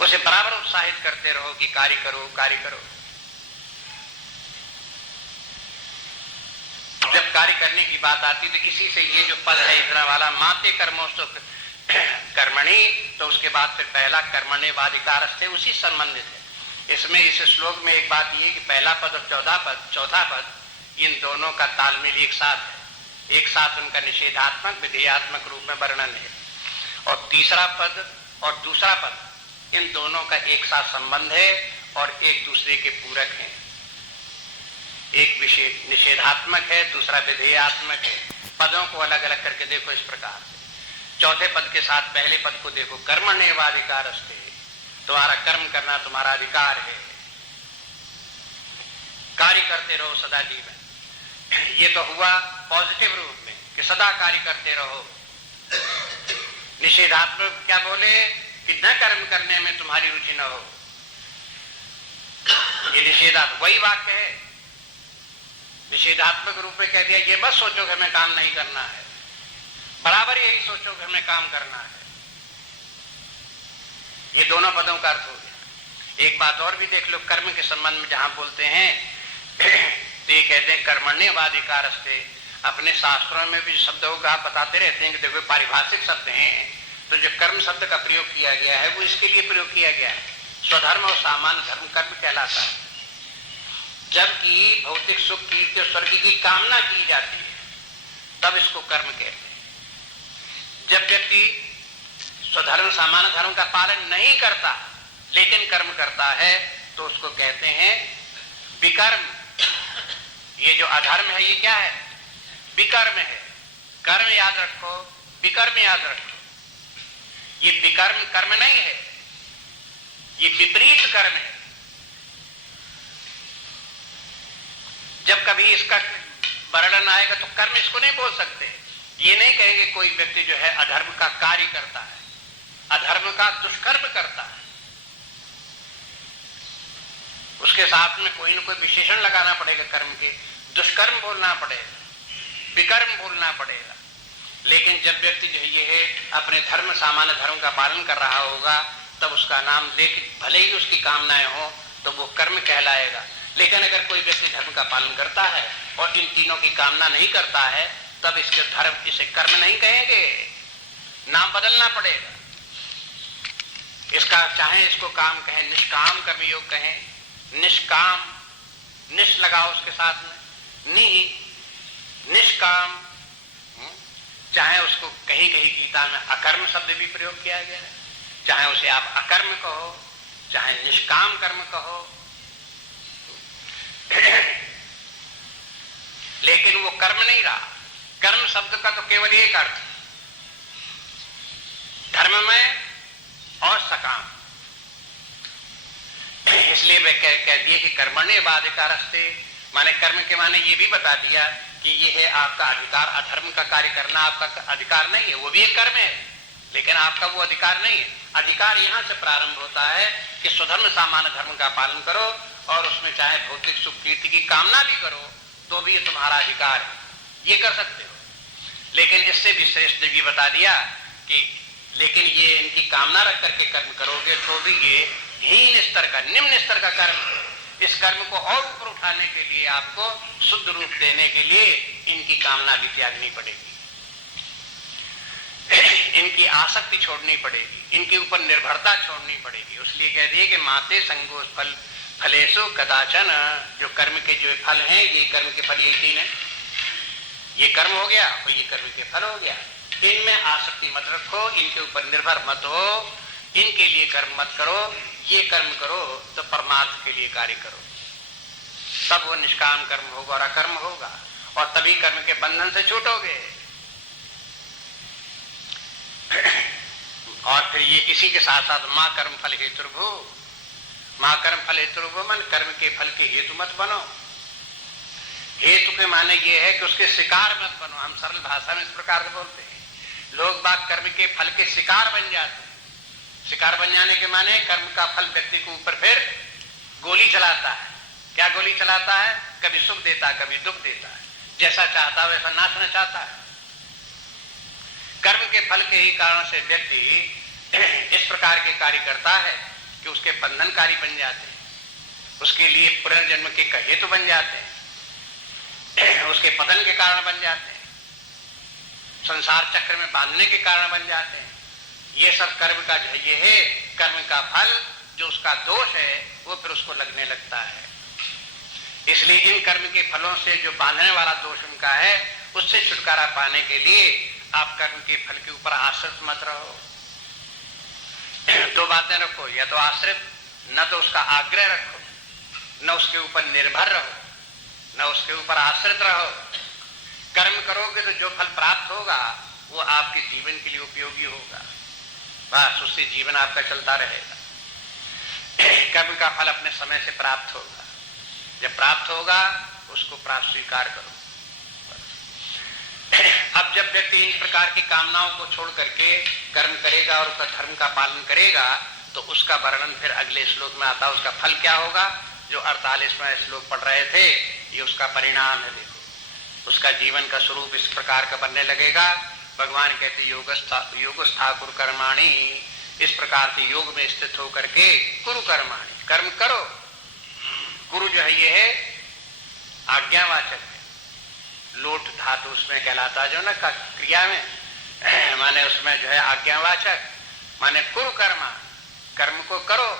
उसे बराबर उत्साहित करते रहो कि कार्य करो, कार्य करो। जब कार्य करने की बात आती तो इसी से ये जो पद है इतना वाला माते कर्मोस्तु कर्मणि, तो उसके बाद फिर पहला कर्मण्येवाधिकारस्ते उसी संबंधित है। इसमें इस श्लोक में एक बात ये कि पहला पद और चौथा पद, इन दोनों का तालमेल एक साथ है, एक साथ उनका निषेधात्मक विधेयात्मक रूप में वर्णन है। और तीसरा पद और दूसरा पद, इन दोनों का एक साथ संबंध है और एक दूसरे के पूरक हैं। एक विषय निषेधात्मक है, दूसरा विधेयात्मक है। पदों को अलग अलग करके देखो इस प्रकार। चौथे पद के साथ पहले पद को देखो, कर्मण्येवाधिकारस्ते, तुम्हारा कर्म करना तुम्हारा अधिकार है, कार्य करते रहो सदा जीवन। ये तो हुआ पॉजिटिव रूप में कि सदा कार्य करते रहो। निषेधात्मक क्या बोले कि न कर्म करने में तुम्हारी रुचि न हो, ये निषेधात्मक वही वाक्य है। निषेधात्मक रूप में कह दिया ये मत सोचो कि हमें काम नहीं करना है, बराबर यही सोचो कि हमें काम करना है। ये दोनों पदों का अर्थ हो गया। एक बात और भी देख लो, कर्म के संबंध में जहां बोलते हैं तो ये कहते हैं कर्मण्येवाधिकारस्ते। अपने शास्त्रों में भी शब्दों का आप बताते रहते हैं कि देखो पारिभाषिक शब्द हैं, तो जो कर्म शब्द का प्रयोग किया गया है वो इसके लिए प्रयोग किया गया है। स्वधर्म और सामान्य धर्म कर्म कहलाता है। जबकि भौतिक सुख कीर्ति और स्वर्ग की कामना की जाती है तब इसको कर्म कहते हैं। जब व्यक्ति स्वधर्म सामान्य धर्म का पालन नहीं करता लेकिन कर्म करता है तो उसको कहते हैं विकर्म। ये जो अधर्म है ये क्या है? विकर्म है। कर्म याद रखो, विकर्म याद रखो। ये विकर्म कर्म नहीं है, ये विपरीत कर्म है। जब कभी इसका वर्णन आएगा तो कर्म इसको नहीं बोल सकते। ये नहीं कहेंगे कोई व्यक्ति जो है अधर्म का कार्य करता है, अधर्म का दुष्कर्म करता है, उसके साथ में कोई ना कोई विशेषण लगाना पड़ेगा कर्म के। दुष्कर्म बोलना पड़ेगा, विकर्म बोलना पड़ेगा। लेकिन जब व्यक्ति जो ये है अपने धर्म सामान्य धर्म का पालन कर रहा होगा तब उसका नाम लेके भले ही उसकी कामनाएं हो तो वो कर्म कहलाएगा। लेकिन अगर कोई व्यक्ति धर्म का पालन करता है और इन तीनों की कामना नहीं करता है, तब इसके धर्म, इसे कर्म नहीं कहेंगे, नाम बदलना पड़ेगा इसका। चाहे इसको काम कहें, निष्काम कर्मयोग कहें, निष्काम, निष् लगाओ उसके साथ में, निष्काम, चाहे उसको कहीं कहीं गीता में अकर्म शब्द भी प्रयोग किया गया है, चाहे उसे आप अकर्म कहो, चाहे निष्काम कर्म कहो, लेकिन वो कर्म नहीं रहा। कर्म शब्द का तो केवल एक अर्थ, धर्म में और सकाम। इसलिए वे कह दिए कि कर्मण्य बाधिकारस्ते, माने कर्म के माने ये भी बता दिया कि ये है आपका अधिकार। अधर्म का कार्य करना आपका अधिकार नहीं है, वो भी एक कर्म है, लेकिन आपका वो अधिकार नहीं है। अधिकार यहां से प्रारंभ होता है कि स्वधर्म सामान्य धर्म का पालन करो और उसमें चाहे भौतिक सुख कीर्ति की कामना भी करो तो भी ये तुम्हारा अधिकार है, ये कर सकते हो। लेकिन इससे भी श्रेष्ठ ये बता दिया कि लेकिन ये इनकी कामना रख करके कर्म करोगे तो भी ये हीन स्तर का, निम्न स्तर का कर्म है। इस कर्म को और ऊपर उठाने के लिए, आपको शुद्ध रूप देने के लिए इनकी कामना भी त्यागनी पड़ेगी, इनकी आसक्ति छोड़नी पड़ेगी, इनके ऊपर निर्भरता छोड़नी पड़ेगी। इसलिए कह दिए कि माते संगो फल फलेशु कदाचन, जो कर्म के जो फल हैं, ये कर्म के फल ये तीन है, ये कर्म हो गया और ये कर्म के फल हो गया। इनमें आसक्ति मत रखो, इनके ऊपर निर्भर मत हो, इनके लिए कर्म मत करो। ये कर्म करो तो परमार्थ के लिए कार्य करो, तब वो निष्काम कर्म होगा और अकर्म होगा, और तभी कर्म के बंधन से छूटोगे। और फिर ये इसी के साथ साथ मां कर्म फल हेतुर्भु, मां कर्म फल हेतुर्भु मन कर्म के फल के हेतु मत बनो। हेतु के माने ये है कि उसके शिकार मत बनो। हम सरल भाषा में इस प्रकार से बोलते हैं, लोग बात कर्म के फल के शिकार बन जाते हैं। शिकार बन जाने के माने कर्म का फल व्यक्ति के ऊपर फिर गोली चलाता है। क्या गोली चलाता है? कभी सुख देता है, कभी दुख देता है, जैसा चाहता है वैसा नाचना चाहता है। कर्म के फल के ही कारण से व्यक्ति इस प्रकार के कार्य करता है कि उसके बंधनकारी बन जाते हैं, उसके लिए पुनर्जन्म के हेतु बन जाते हैं, उसके पतन के कारण बन जाते हैं, संसार चक्र में बांधने के कारण बन जाते हैं। ये सब कर्म का ये है, कर्म का फल जो उसका दोष है वो फिर उसको लगने लगता है। इसलिए इन कर्म के फलों से जो बांधने वाला दोष उनका है, उससे छुटकारा पाने के लिए आप कर्म के फल के ऊपर आश्रित मत रहो। दो बातें रखो, या तो आश्रित, न तो उसका आग्रह रखो, न उसके ऊपर निर्भर रहो, न उसके ऊपर आश्रित रहो। कर्म करोगे तो जो फल प्राप्त होगा वो आपके जीवन के लिए उपयोगी होगा, बस उससे जीवन आपका चलता रहेगा। कर्म का फल अपने समय से प्राप्त होगा, जब प्राप्त होगा उसको प्राप्त स्वीकार करो। अब जब व्यक्ति इन प्रकार की कामनाओं को छोड़ करके कर्म करेगा और उसका धर्म का पालन करेगा तो उसका वर्णन फिर अगले श्लोक में आता है। उसका फल क्या होगा? जो 48वां श्लोक पढ़ रहे थे, ये उसका परिणाम है। देखो उसका जीवन का स्वरूप इस प्रकार का बनने लगेगा। भगवान कहते योगस्था कुरु कर्माणि, इस प्रकार से योग में स्थित होकर के कुरु कर्माणि, कर्म करो। कुरु जो है ये है आज्ञावाचक है, लोट धातु उसमें कहलाता जो ना क्रिया में, माने उसमें जो है आज्ञावाचक, माने कुरु कर्मा, कर्म को करो।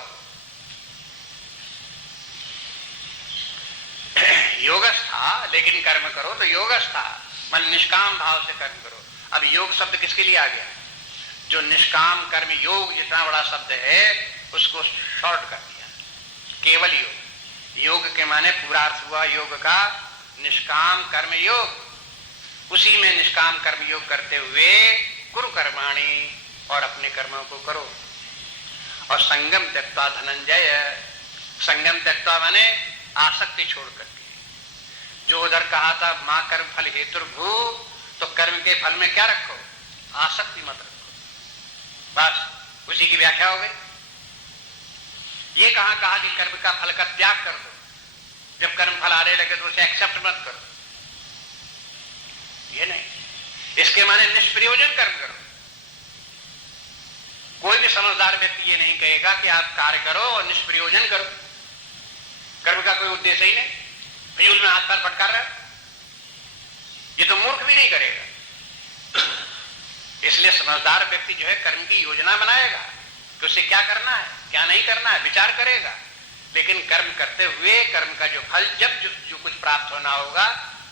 योगस्था, लेकिन कर्म करो तो योगस्था मन निष्काम भाव से कर्म करो। अब योग शब्द किसके लिए आ गया? जो निष्काम कर्म, योग जितना बड़ा शब्द है उसको शॉर्ट कर दिया, केवल योग। योग के माने पूरा अर्थ हुआ योग का निष्काम कर्म योग। उसी में निष्काम कर्म योग करते हुए कुरु कर्माणि, और अपने कर्मों को करो। और संगम त्यक्त्वा धनंजय, संगम त्यक्त्वा माने आसक्ति छोड़ करके। जो उधर कहा था मां कर्म फल हेतुर्भू, तो कर्म के फल में क्या रखो? आसक्ति मत रखो, बस उसी की व्याख्या हो गई। ये कहा कि कर्म का फल का त्याग कर दो, जब कर्म फल आने लगे तो उसे एक्सेप्ट मत करो, ये नहीं। इसके माने निष्प्रयोजन कर्म करो। कोई भी समझदार व्यक्ति ये नहीं कहेगा कि आप कार्य करो और निष्प्रयोजन करो। कर्म का कोई उद्देश्य ही नहीं, फिजूल में हाथ पैर फटकार रहा है। ये तो मूर्ख भी नहीं करेगा। इसलिए समझदार व्यक्ति जो है कर्म की योजना बनाएगा कि उसे क्या करना है, क्या नहीं करना है, विचार करेगा। लेकिन कर्म करते हुए कर्म का जो फल जब जो कुछ प्राप्त होना होगा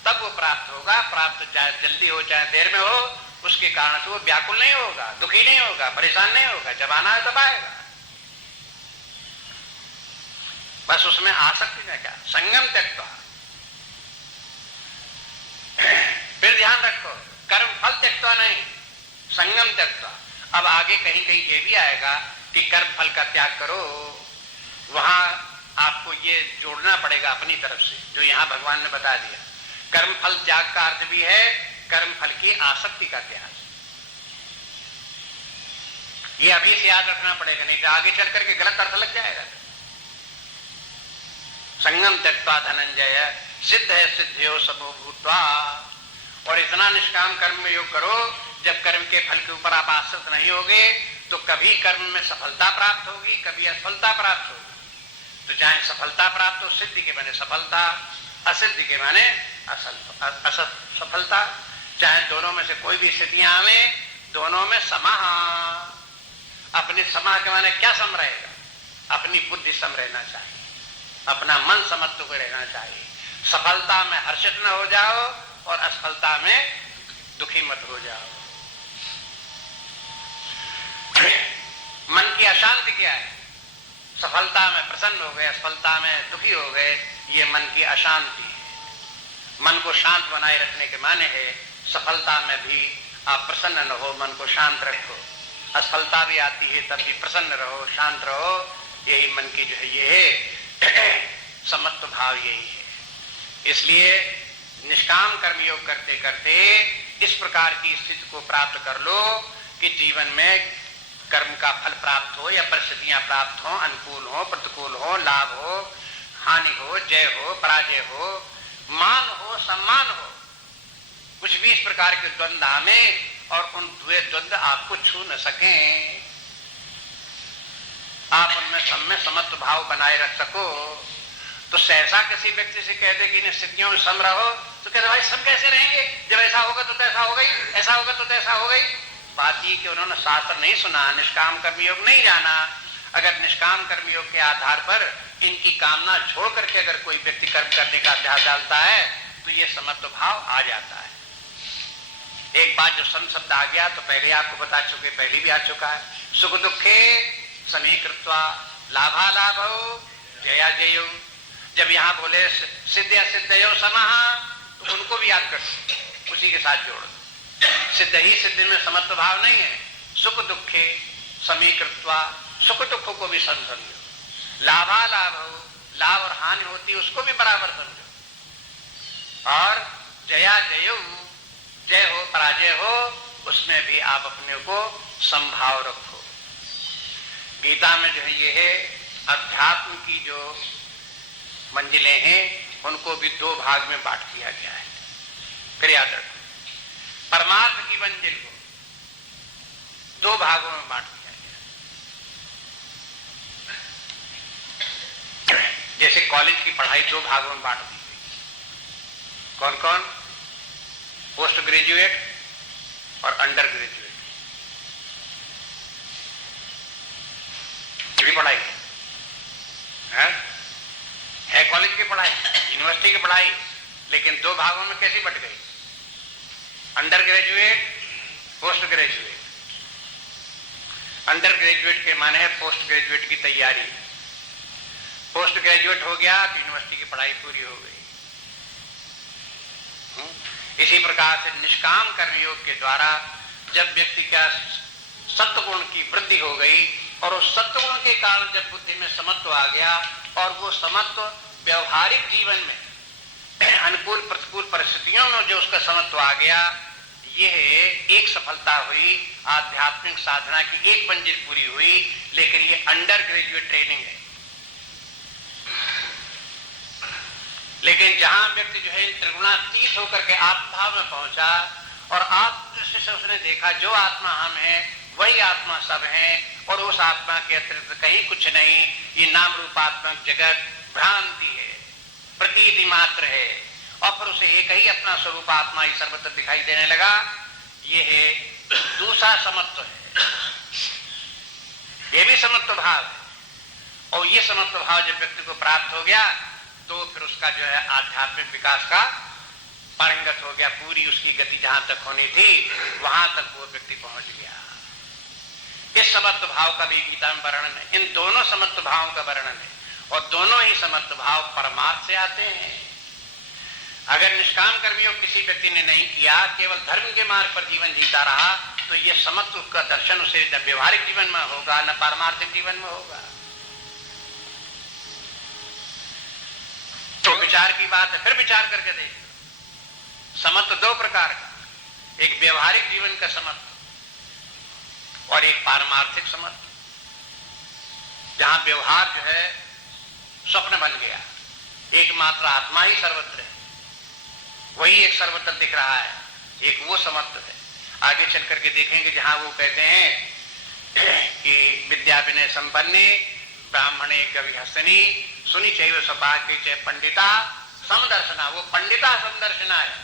तब वो प्राप्त होगा। प्राप्त चाहे जल्दी हो चाहे देर में हो, उसके कारण से वो व्याकुल नहीं होगा, दुखी नहीं होगा, परेशान नहीं होगा। जब आना है तब आएगा। बस उसमें आसक्ति में क्या, संगम त्यक्ता। फिर ध्यान रखो, कर्म फल त्यक्ता नहीं, संगम त्यक्ता। अब आगे कहीं कहीं ये भी आएगा कि कर्म फल का त्याग करो, वहां आपको ये जोड़ना पड़ेगा अपनी तरफ से, जो यहां भगवान ने बता दिया। कर्म फल त्याग का अर्थ भी है कर्म फल की आसक्ति का त्याग। ये अभी से याद रखना पड़ेगा, नहीं तो आगे चल करके गलत अर्थ लग जाएगा। संगम त्यक्त्वा धनंजय सिद्ध है सिद्धियो सबो भूत्वा। और इतना निष्काम कर्म में योग करो, जब कर्म के फल के ऊपर आप आश्रित नहीं होगे तो कभी कर्म में सफलता प्राप्त होगी, कभी असफलता प्राप्त होगी। तो चाहे सफलता प्राप्त हो, सिद्धि के माने सफलता, असिद्धि के माने असफलता, चाहे दोनों में से कोई भी स्थितियां आवे, दोनों में समाह। अपने समाह के माने क्या सम रहेगा, अपनी बुद्धि सम रहना चाहिए, अपना मन समत्व को रहना चाहिए। सफलता में हर्षित न हो जाओ और असफलता में दुखी मत हो जाओ। मन की अशांति क्या है, सफलता में प्रसन्न हो गए, असफलता में दुखी हो गए, ये मन की अशांति है। मन को शांत बनाए रखने के माने है सफलता में भी आप प्रसन्न न हो, मन को शांत रखो। असफलता भी आती है तब भी प्रसन्न रहो, शांत रहो। यही मन की जो है ये है समत्व भाव, यही है। इसलिए निष्काम कर्म योग करते करते इस प्रकार की स्थिति को प्राप्त कर लो कि जीवन में कर्म का फल प्राप्त हो या परिस्थितियां प्राप्त हो, अनुकूल हो, प्रतिकूल हो, लाभ हो, हानि हो, जय हो, पराजय हो, मान हो, सम्मान हो, कुछ भी इस प्रकार के द्वंद्व आने और उन द्वंद्व आपको छू न सकें। आप उनमें सब में समत्व भाव बनाए रख सको। तो सहसा किसी व्यक्ति से कहते कि इन स्थितियों में सम रहो, तो कहते भाई सम कैसे रहेंगे, जब ऐसा होगा तो तैसा हो गई, ऐसा होगा तो तैसा हो गई। बात ये कि उन्होंने शास्त्र नहीं सुना, निष्काम कर्मयोग नहीं जाना। अगर निष्काम कर्मयोग के आधार पर इनकी कामना छोड़ करके अगर कोई व्यक्ति कर्म करने का अभ्यास डालता है तो ये समत्व भाव आ जाता है। एक बात जो सम शब्द आ गया तो पहले आपको बता चुके, पहले भी आ चुका है। सुख दुखे समीकृत्वा लाभालाभो जया जयो। जब यहाँ बोले सिद्ध असिद्धयो समः, तो उनको भी याद कर दो, उसी के साथ जोड़ दो। सिद्ध ही सिद्ध में समत्व भाव नहीं है। सुख दुखे समीकृत्वा, सुख दुखों को भी समझो। लाभालाभो, लाभ और हानि होती है उसको भी बराबर समझो। और जया जयो, जय हो पराजय हो, उसमें भी आप अपने को संभाव रखो। गीता में जो है ये है अध्यात्म की जो मंजिलें हैं उनको भी दो भाग में बांट दिया गया है। फिर याद रखो, परमार्थ की मंजिल को दो भागों में बांट दिया गया। जैसे कॉलेज की पढ़ाई दो भागों में बांट दी गई। कौन कौन? पोस्ट ग्रेजुएट और अंडर ग्रेजुएट। भी पढ़ाई है कॉलेज की पढ़ाई, यूनिवर्सिटी की पढ़ाई, लेकिन दो भागों में कैसी बट गई? Under graduate, post graduate. Under graduate के माने है पोस्ट ग्रेजुएट की तैयारी। पोस्ट ग्रेजुएट हो गया तो यूनिवर्सिटी की पढ़ाई पूरी हो गई। इसी प्रकार से निष्काम कर्मयोग के द्वारा जब व्यक्ति का सत्वगुण की वृद्धि हो गई और उस सत्वगुण के कारण जब बुद्धि में समत्व आ गया और वो समत्व व्यवहारिक जीवन में अनुकूल प्रतिकूल परिस्थितियों में जो उसका समत्व आ गया, यह एक सफलता हुई। आध्यात्मिक साधना की एक मंजिल पूरी हुई। लेकिन ये अंडर ग्रेजुएट ट्रेनिंग है। लेकिन जहां व्यक्ति जो है त्रिगुणातीत होकर के आत्मभाव में पहुंचा और आत्मदृष्टि से उसने देखा जो आत्मा हम है वही आत्मा सब है और उस आत्मा के अतिरिक्त कहीं कुछ नहीं, ये नाम रूपात्मक जगत भ्रांति है, प्रतीति मात्र है, और फिर उसे एक ही अपना स्वरूप आत्मा ही सर्वत्र दिखाई देने लगा। ये है दूसरा समत्व है, ये भी समत्व भाव है। और ये समत्व भाव जब व्यक्ति को प्राप्त हो गया तो फिर उसका जो है आध्यात्मिक विकास का पारंगत हो गया। पूरी उसकी गति जहां तक होनी थी वहां तक वो व्यक्ति पहुंच गया। इस समत्व भाव का भी गीता में वर्णन है, इन दोनों समत्व भावों का वर्णन है, और दोनों ही समत्व भाव परमार्थ से आते हैं। अगर निष्काम कर्मयोग किसी व्यक्ति ने नहीं किया, केवल धर्म के मार्ग पर जीवन जीता रहा, तो यह समत्व का दर्शन उसे न व्यवहारिक जीवन में होगा न पारमार्थिक जीवन में होगा। तो विचार की बात है, फिर विचार करके देखिए। समत्व दो प्रकार का, एक व्यवहारिक जीवन का समत्व और एक पारमार्थिक समत्व, जहां व्यवहार जो है स्वप्न बन गया, एकमात्र आत्मा ही सर्वत्र है, वही एक सर्वत्र दिख रहा है, एक वो समत्व है। आगे चल करके देखेंगे जहां वो कहते हैं कि विद्या विनय संपन्ने ब्राह्मणे कवि हस्तनी सुनी चैव सभाग्य चय पंडिता समदर्शना। वो पंडिता समदर्शना है,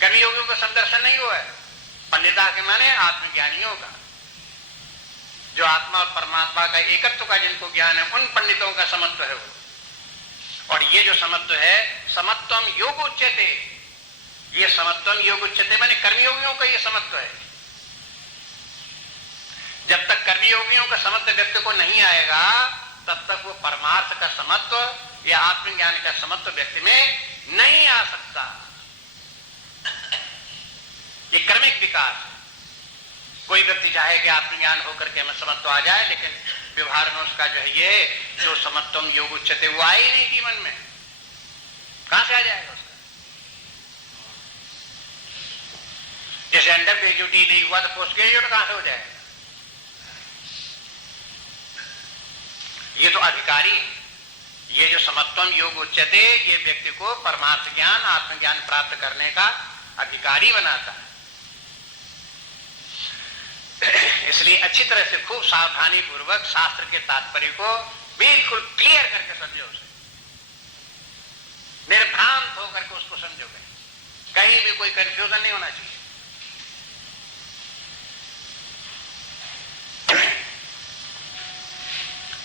कवि योगियों का समदर्शन नहीं हुआ है। पंडिता के माने आत्मज्ञानियों का, जो आत्मा और परमात्मा का एकत्व का जिनको ज्ञान है, उन पंडितों का समत्व है वो। और ये जो समत्व है, समत्वम योग उच्यते, ये समत्वम योग उच्यते माने कर्मयोगियों का ये समत्व है। जब तक कर्मयोगियों का समत्व व्यक्ति को नहीं आएगा, तब तक वो परमार्थ का समत्व या आत्मज्ञान का समत्व व्यक्ति में नहीं आ सकता। ये क्रमिक विकास है। कोई व्यक्ति चाहे कि आत्मज्ञान होकर के हमें समत्व आ जाए, लेकिन व्यवहार में उसका जो है ये जो समत्वम योग उच्चते वो आए ही नहीं जीवन में, कहां से आ जाएगा उसका? जैसे अंडर ग्रेजुएटी नहीं हुआ तो पोस्ट ग्रेजुएट कहां से हो जाएगा? ये तो अधिकारी है। ये जो समत्वम योग उच्चते, ये व्यक्ति को परमार्थ ज्ञान आत्मज्ञान प्राप्त करने का अधिकारी बनाता है। इसलिए अच्छी तरह से खूब सावधानी पूर्वक शास्त्र के तात्पर्य को बिल्कुल क्लियर करके समझो, उसे निर्भ्रांत होकर के उसको समझोगे, कहीं भी कोई कंफ्यूजन नहीं होना चाहिए।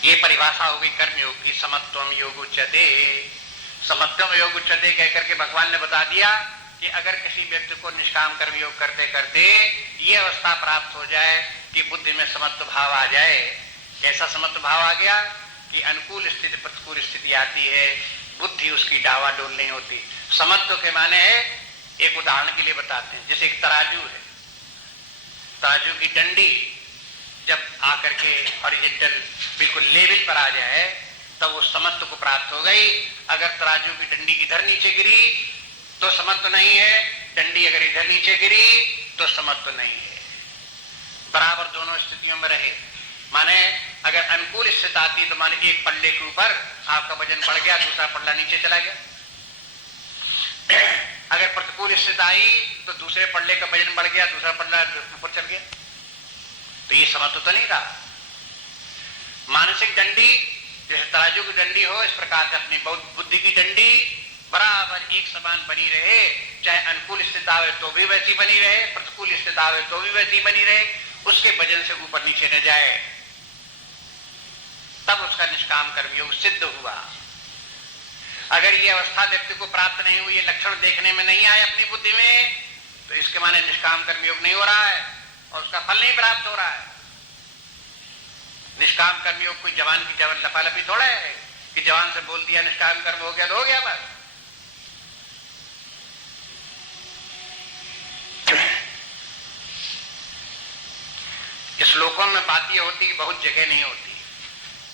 ये परिभाषा होगी कर्मयोग की, समत्वम योग उच्यते। समत्वम योग उच्यते कहकर के भगवान ने बता दिया कि अगर किसी व्यक्ति को निष्काम कर्मयोग करते करते ये अवस्था प्राप्त हो जाए कि बुद्धि में समत्व भाव आ जाए, कैसा समत्व भाव आ गया कि अनुकूल स्थिति प्रतिकूल स्थिति आती है, बुद्धि उसकी डावाडोल नहीं होती। समत्व के माने है, एक उदाहरण के लिए बताते हैं, जैसे एक तराजू है, तराजू की डंडी जब आकर के हॉरिजॉन्टल बिल्कुल लेवल पर आ जाए तब वो समत्व को प्राप्त हो गई। अगर तराजू की डंडी इधर नीचे गिरी तो समत्व नहीं है, डंडी अगर इधर नीचे गिरी तो समत्व नहीं है। बराबर दोनों स्थितियों में रहे, माने अगर अनुकूल स्थिति आती तो माने एक पल्ले के ऊपर आपका वजन बढ़ गया, दूसरा पल्ला नीचे चला गया। अगर प्रतिकूल स्थिति आई तो दूसरे पल्ले का वजन बढ़ गया, दूसरा पल्ला ऊपर चल गया, तो ये समत्व तो नहीं रहा। मानसिक डंडी जैसे तराजू की डंडी हो, इस प्रकार से अपनी बुद्धि की डंडी बराबर एक समान बनी रहे, चाहे अनुकूल स्थिति आवे तो भी वैसी बनी रहे, प्रतिकूल स्थिति आवे तो भी वैसी बनी रहे, उसके वजन से ऊपर नीचे न जाए, तब उसका निष्काम कर्मयोग सिद्ध हुआ। अगर ये अवस्था व्यक्ति को प्राप्त नहीं हुई, ये लक्षण देखने में नहीं आए अपनी बुद्धि में, तो इसके माने निष्काम कर्मयोग नहीं हो रहा है और उसका फल नहीं प्राप्त हो रहा है। निष्काम कर्मयोग कोई जवान की जवान लपालपी थोड़ा है कि जवान से बोल दिया निष्काम कर्म हो गया तो हो गया बस। श्लोकों में बातें होती, बहुत जगह नहीं होती,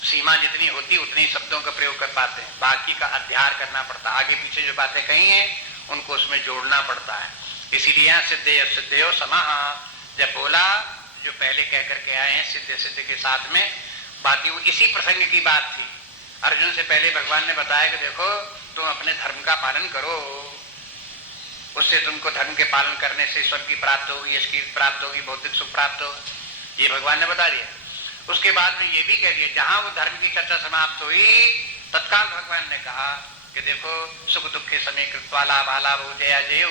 सीमा जितनी होती उतनी शब्दों का प्रयोग कर पाते हैं, बाकी का अध्ययन करना पड़ता है। आगे पीछे जो बातें कही हैं उनको उसमें जोड़ना पड़ता है। इसीलिए यहाँ सिद्धे सिद्धयो समाह जब बोला, जो पहले कह करके आए हैं सिद्ध सिद्ध के साथ में बाकी, वो इसी प्रसंग की बात थी। अर्जुन से पहले भगवान ने बताया कि देखो तुम अपने धर्म का पालन करो, उससे तुमको धर्म के पालन करने से स्वर्ग की प्राप्त होगी, इसकी प्राप्त होगी, भौतिक सुख प्राप्त होगा, ये भगवान ने बता दिया। उसके बाद में ये भी कह दिया, जहां वो धर्म की चर्चा समाप्त हुई तत्काल भगवान ने कहा कि कि देखो सुख दुख के समय कृत्वा लाभालाभ जया जय।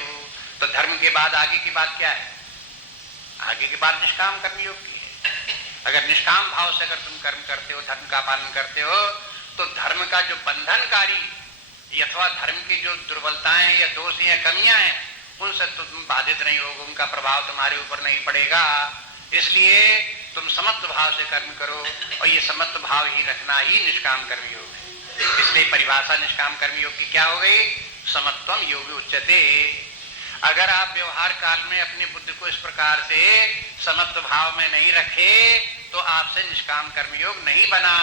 तो धर्म के बाद आगे की बात क्या है? आगे की बात निष्काम कर्मयोग की है। अगर निष्काम भाव से अगर तुम कर्म करते हो, धर्म का पालन करते हो, तो धर्म का जो बंधनकारी अथवा धर्म की जो दुर्बलताएं या दोष या कमियां हैं, उनसे तुम बाधित नहीं होगे, उनका प्रभाव तुम्हारे ऊपर नहीं पड़ेगा। इसलिए तुम समत्व भाव से कर्म करो, और ये समत्व भाव ही रखना ही निष्काम कर्मयोग है। इसलिए परिभाषा निष्काम कर्मयोग की क्या हो गई? समत्वम योगी उच्यते। अगर आप व्यवहार काल में अपनी बुद्धि को इस प्रकार से समत्व भाव में नहीं रखे, तो आपसे निष्काम कर्मयोग नहीं बना।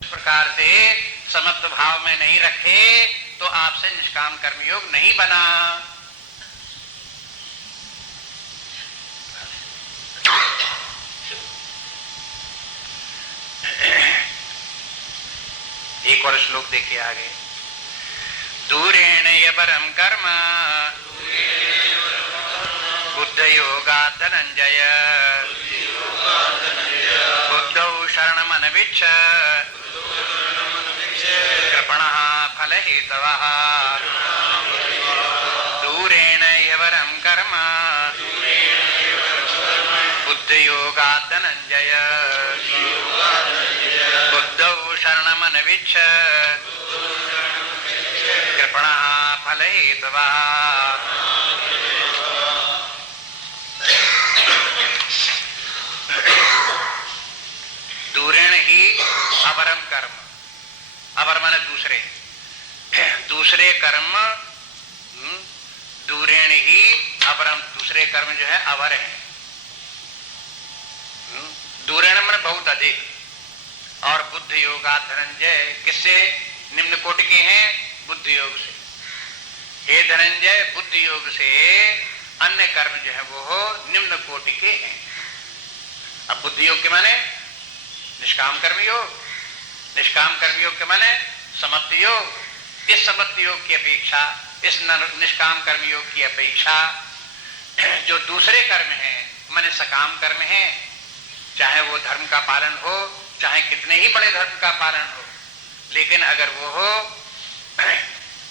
प्रकार से समत्व भाव में नहीं रखे, तो आपसे निष्काम कर्मयोग नहीं बना। एक और श्लोक देखिए आगे। दूरेण यवरम कर्म बुद्ध योगा धनंजय बुद्धौ शरणमनविच्छ कृपणः फलहेतवः। दूरेण यवरम कर्म योगा धनंजय बुद्धौ शरणमनविच्छ कृपणः फलहेतवा। दूरेण ही अवरम कर्म, अवर माने दूसरे, दूसरे कर्म, दूरेण ही अवरम, दूसरे कर्म जो है अवर है। दूरेण माने बहुत अधिक। और बुद्ध योगा धनंजय किससे निम्न कोटि के हैं? बुद्ध योग से। हे धनंजय, बुद्ध योग से अन्य कर्म जो है वो निम्न कोटि के हैं। अब बुद्ध योग के माने निष्काम कर्म योग, निष्काम कर्म योग के माने समत्व योग। इस समत्व योग की अपेक्षा, इस निष्काम कर्म योग की अपेक्षा जो दूसरे कर्म हैं माने सकाम कर्म हैं, चाहे वो धर्म का पालन हो, चाहे कितने ही बड़े धर्म का पालन हो, लेकिन अगर वो हो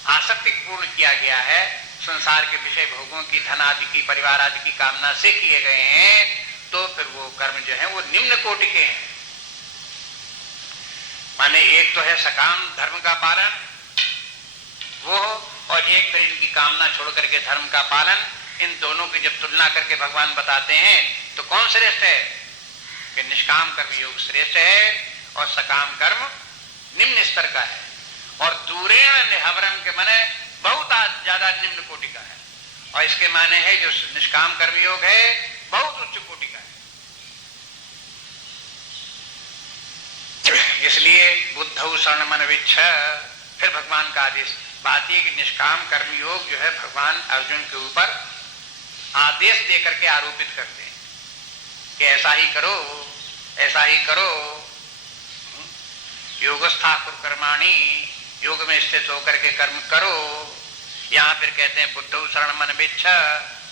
आसक्ति पूर्ण किया गया है, संसार के विषय भोगों की, धन आदि की, परिवार आदि की कामना से किए गए हैं, तो फिर वो कर्म जो है वो निम्न कोटि के हैं। माने एक तो है सकाम धर्म का पालन वो, और एक फिर इनकी कामना छोड़ करके धर्म का पालन। इन दोनों की जब तुलना करके भगवान बताते हैं तो कौन श्रेष्ठ है? कि निष्काम कर्म योग श्रेष्ठ है और सकाम कर्म निम्न स्तर का है। और दूरेण निहवरम के माने बहुत ज्यादा निम्न कोटि का है, और इसके माने है जो निष्काम कर्म योग है बहुत उच्च कोटि का है। इसलिए बुद्धौ शरणमनविच्छ, फिर भगवान का आदेश। बात यह कि निष्काम कर्म योग जो है भगवान अर्जुन के ऊपर आदेश देकर के आरोपित करते हैं कि ऐसा ही करो, ऐसा ही करो। योगस्था कुर्कर्माणि, योग में स्थित होकर के कर्म करो। यहां फिर कहते हैं बुद्धौ शरणमनविच्छ,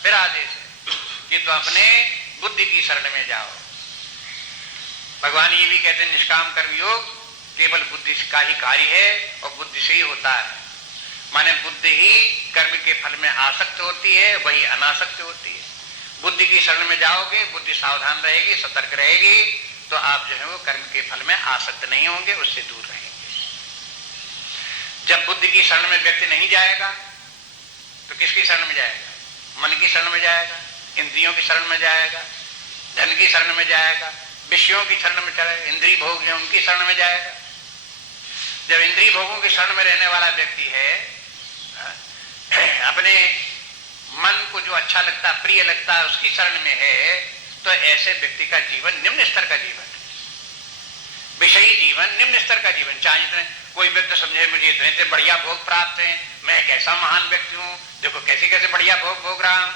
फिर आदेश है कि तो अपने बुद्धि की शरण में जाओ। भगवान ये भी कहते हैं निष्काम कर्म योग केवल बुद्धि का ही कार्य है और बुद्धि से ही होता है। माने बुद्धि ही कर्म के फल में आसक्त होती है, वही अनासक्त होती है। बुद्धि की शरण में जाओगे, बुद्धि सावधान रहेगी, सतर्क रहेगी, तो आप जो है वो कर्म के फल में आसक्त नहीं होंगे, उससे दूर रहेंगे। जब बुद्धि की शरण में व्यक्ति नहीं जाएगा तो किसकी शरण में जाएगा? मन की शरण में जाएगा, इंद्रियों की शरण में जाएगा, धन की शरण में जाएगा, विषयों की शरण में जाएगा, इंद्रिय भोग हैं उनकी शरण में जाएगा। जब इंद्रिय भोगों की शरण में रहने वाला व्यक्ति है, अपने मन को जो अच्छा लगता है, प्रिय लगता है, उसकी शरण में है, तो ऐसे व्यक्ति का जीवन निम्न स्तर का जीवन है, विषयी जीवन, निम्न स्तर का जीवन। चाहे इतने कोई व्यक्ति समझे मुझे इतने से बढ़िया भोग प्राप्त हैं, मैं कैसा महान व्यक्ति हूं, देखो कैसे कैसे बढ़िया भोग भोग रहा हूं।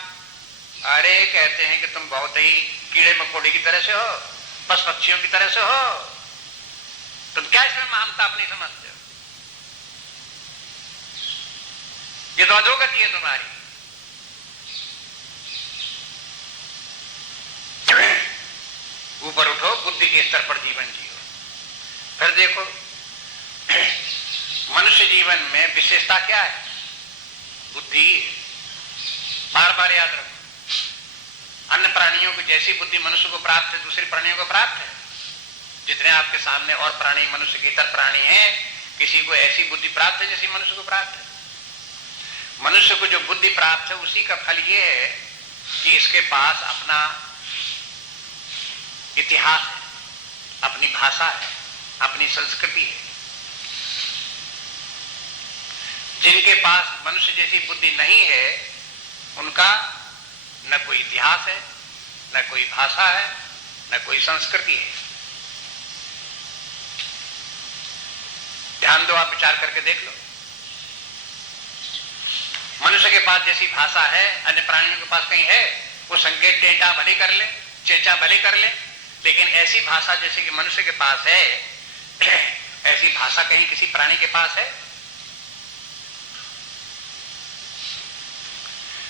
अरे कहते हैं कि तुम बहुत ही कीड़े मकोड़े की तरह से हो, पशु पक्षियों की तरह से हो, तुम क्या इसमें महानता अपनी समझते हो? ये तो अधोगति है तुम्हारी। ऊपर उठो, बुद्धि के स्तर पर जीवन जियो। फिर देखो मनुष्य जीवन में विशेषता क्या है? बुद्धि। बार बार याद रखो, अन्य प्राणियों की जैसी बुद्धि मनुष्य को प्राप्त है, दूसरे प्राणियों को प्राप्त है। जितने आपके सामने और प्राणी, मनुष्य के इतर प्राणी हैं, किसी को ऐसी बुद्धि प्राप्त है जैसी मनुष्य को प्राप्त है। मनुष्य को जो बुद्धि प्राप्त है उसी का फल ये है कि इसके पास अपना इतिहास है, अपनी भाषा है, अपनी संस्कृति है। जिनके पास मनुष्य जैसी बुद्धि नहीं है, उनका न कोई इतिहास है, न कोई भाषा है, न कोई संस्कृति है। ध्यान दो, आप विचार करके देख लो। मनुष्य के पास जैसी भाषा है अन्य प्राणियों के पास कहीं है? वो संकेत टेंटा भले कर ले, चेचा भले कर ले, लेकिन ऐसी भाषा जैसे कि मनुष्य के पास है, ऐसी भाषा कहीं किसी प्राणी के पास है?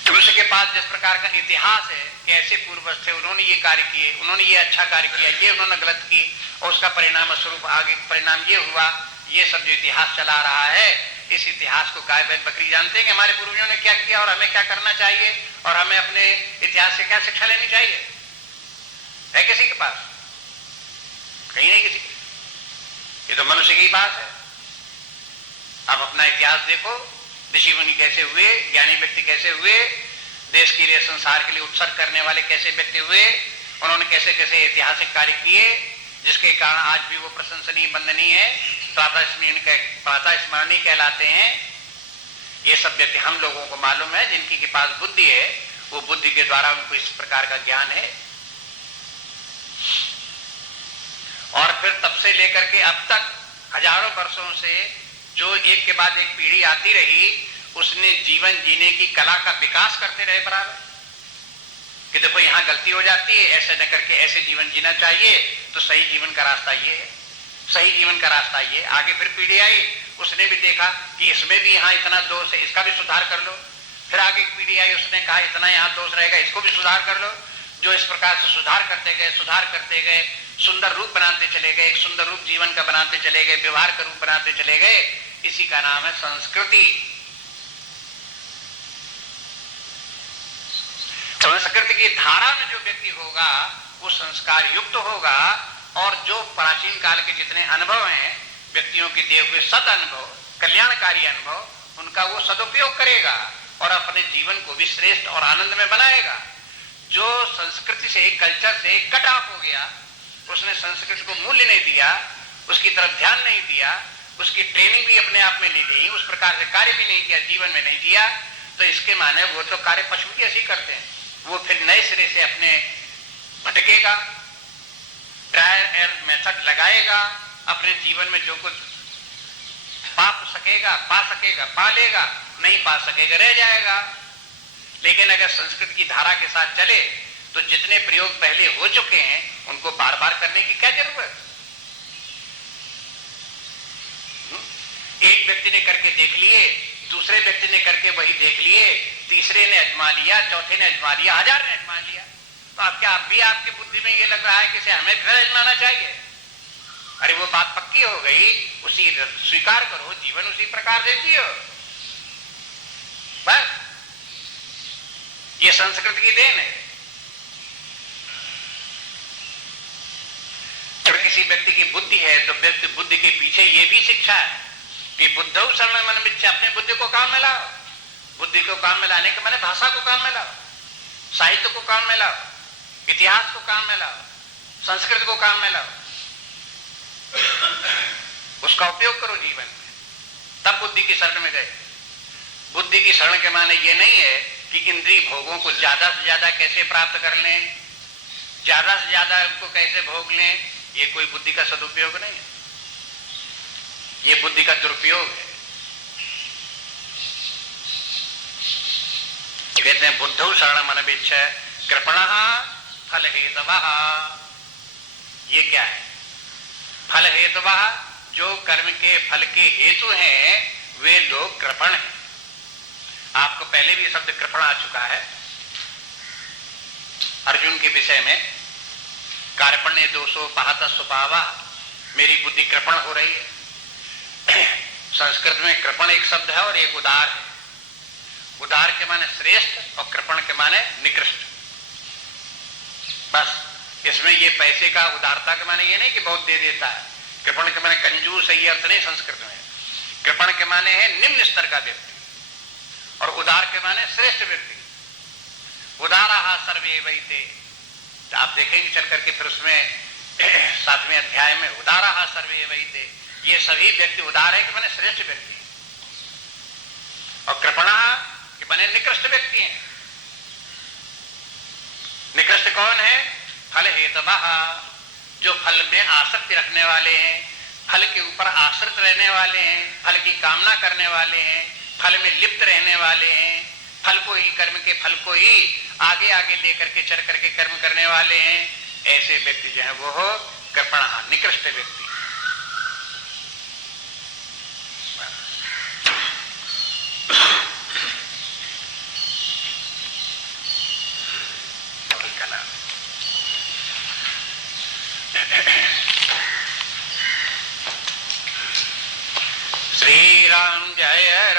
मनुष्य के पास जिस प्रकार का इतिहास है कि ऐसे पूर्वज थे, उन्होंने ये कार्य किए, उन्होंने ये अच्छा कार्य किया, ये उन्होंने गलत की और उसका परिणाम स्वरूप आगे परिणाम ये हुआ, ये सब जो इतिहास चला रहा है, इस इतिहास को गाय बैल बकरी जानते हैं कि हमारे पूर्वजों ने क्या किया और हमें क्या करना चाहिए और हमें अपने इतिहास से क्या शिक्षा लेनी चाहिए। है किसी के पास? कहीं नहीं किसी के। ये तो मनुष्य की बात है। आप अपना इतिहास देखो, ऋषि मुनि कैसे हुए, ज्ञानी व्यक्ति कैसे हुए, देश के लिए संसार के लिए उत्सर्ग करने वाले कैसे व्यक्ति हुए, उन्होंने कैसे कैसे ऐतिहासिक कार्य किए, जिसके कारण आज भी वो प्रशंसनीय वंदनीय है, प्रातः स्मरणीय कहलाते हैं। ये सब व्यक्ति हम लोगों को मालूम है, जिनकी के पास बुद्धि है, वो बुद्धि के द्वारा उनको इस प्रकार का ज्ञान है। और फिर तब से लेकर के अब तक हजारों वर्षों से जो एक के बाद एक पीढ़ी आती रही, उसने जीवन जीने की कला का विकास करते रहे बराबर, कि देखो यहां गलती हो जाती है, ऐसे न करके ऐसे जीवन जीना चाहिए, तो सही जीवन का रास्ता ये है, सही जीवन का रास्ता ये। आगे फिर पीढ़ी आई, उसने भी देखा कि इसमें भी यहाँ इतना दोष है, इसका भी सुधार कर लो। फिर आगे पीढ़ी आई, उसने कहा इतना यहाँ दोष रहेगा, इसको भी सुधार कर लो। जो इस प्रकार से सुधार करते गए, सुंदर रूप बनाते चले गए, एक सुंदर रूप जीवन का बनाते चले गए, व्यवहार का रूप बनाते चले गए। इसी का नाम है संस्कृति। संस्कृति की धारा में जो व्यक्ति होगा वो संस्कार युक्त होगा, और जो प्राचीन काल के जितने अनुभव हैं, व्यक्तियों के दिए हुए सद अनुभव, कल्याणकारी अनुभव, उनका वो सदुपयोग करेगा और अपने जीवन को भी श्रेष्ठ और आनंद में बनाएगा। जो संस्कृति से, कल्चर से कट ऑफ हो गया, उसने संस्कृति को मूल्य नहीं दिया, उसकी तरफ ध्यान नहीं दिया, उसकी ट्रेनिंग भी अपने आप में नहीं ली, उस प्रकार से कार्य भी नहीं किया, जीवन में नहीं दिया, तो इसके माने वो तो कार्य पशु की ऐसी करते हैं। वो फिर नए सिरे से अपने भटकेगा, ट्रायल एंड मेथड लगाएगा, अपने जीवन में जो कुछ पा सकेगा पा लेगा, नहीं पा सकेगा रह जाएगा। लेकिन अगर संस्कृत की धारा के साथ चले तो जितने प्रयोग पहले हो चुके हैं उनको बार बार करने की क्या जरूरत। एक व्यक्ति ने करके देख लिए, दूसरे व्यक्ति ने करके वही देख लिए, तीसरे ने आजमा लिया, चौथे ने आजमा लिया, 1000 ने आजमा लिया, तो आप क्या अब भी आपकी बुद्धि में ये लग रहा है कि इसे हमें फिर आजमाना चाहिए? अरे वो बात पक्की हो गई, उसी स्वीकार करो, जीवन उसी प्रकार से जियो, बस। ये संस्कृत की देन है। अगर किसी व्यक्ति की बुद्धि है तो व्यक्ति बुद्धि के पीछे ये भी शिक्षा है कि बुद्धौ शरण मन मिथ्या, अपने बुद्धि को काम में लाओ। बुद्धि को काम में लाने के माने भाषा को काम में लाओ, साहित्य को काम में लाओ, इतिहास को काम में लाओ, संस्कृत को काम में लाओ, उसका उपयोग करो जीवन में, तब बुद्धि की शरण में गए। बुद्धि की शरण के माने ये नहीं है कि इंद्रिय भोगों को ज्यादा से ज्यादा कैसे प्राप्त कर लें, ज्यादा से ज्यादा उनको कैसे भोग लें, ये कोई बुद्धि का सदुपयोग नहीं है, ये बुद्धि का दुरुपयोग है। कहते हैं बुद्धौ शरण मन विच्छय कृपणः फल हेतवः। ये क्या है? फल हेतवः, जो कर्म के फल के हेतु हैं वे लोग कृपण हैं। आपको पहले भी शब्द कृपण आ चुका है अर्जुन के विषय में। कार्पण्य दोषो पाहत स्वभाव, मेरी बुद्धि कृपण हो रही है। संस्कृत में कृपण एक शब्द है और एक उदार है। उदार के माने श्रेष्ठ और कृपण के माने निकृष्ट। बस इसमें ये पैसे का उदारता के माने ये नहीं कि बहुत दे देता है। कृपण के माने कंजूस है, ये अर्थ नहीं संस्कृत में। कृपण के माने है निम्न स्तर का व्यक्ति और उदार के माने श्रेष्ठ व्यक्ति। उदारा सर्वे वैते, तो आप देखेंगे चल करके फिर उसमें 7वें अध्याय में उदारा सर्वे वैते, ये सभी व्यक्ति उदार है कि माने श्रेष्ठ व्यक्ति, और कृपणा कि माने निकृष्ट व्यक्ति हैं। निकृष्ट कौन है? फल हेतवः, जो फल में आसक्ति रखने वाले हैं, फल के ऊपर आश्रित रहने वाले हैं, फल की कामना करने वाले हैं, फल में लिप्त रहने वाले हैं, फल को ही, कर्म के फल को ही आगे आगे लेकर के चल करके कर्म करने वाले हैं। ऐसे व्यक्ति जो है वो हो कृपणः, निकृष्ट व्यक्ति। श्री राम जय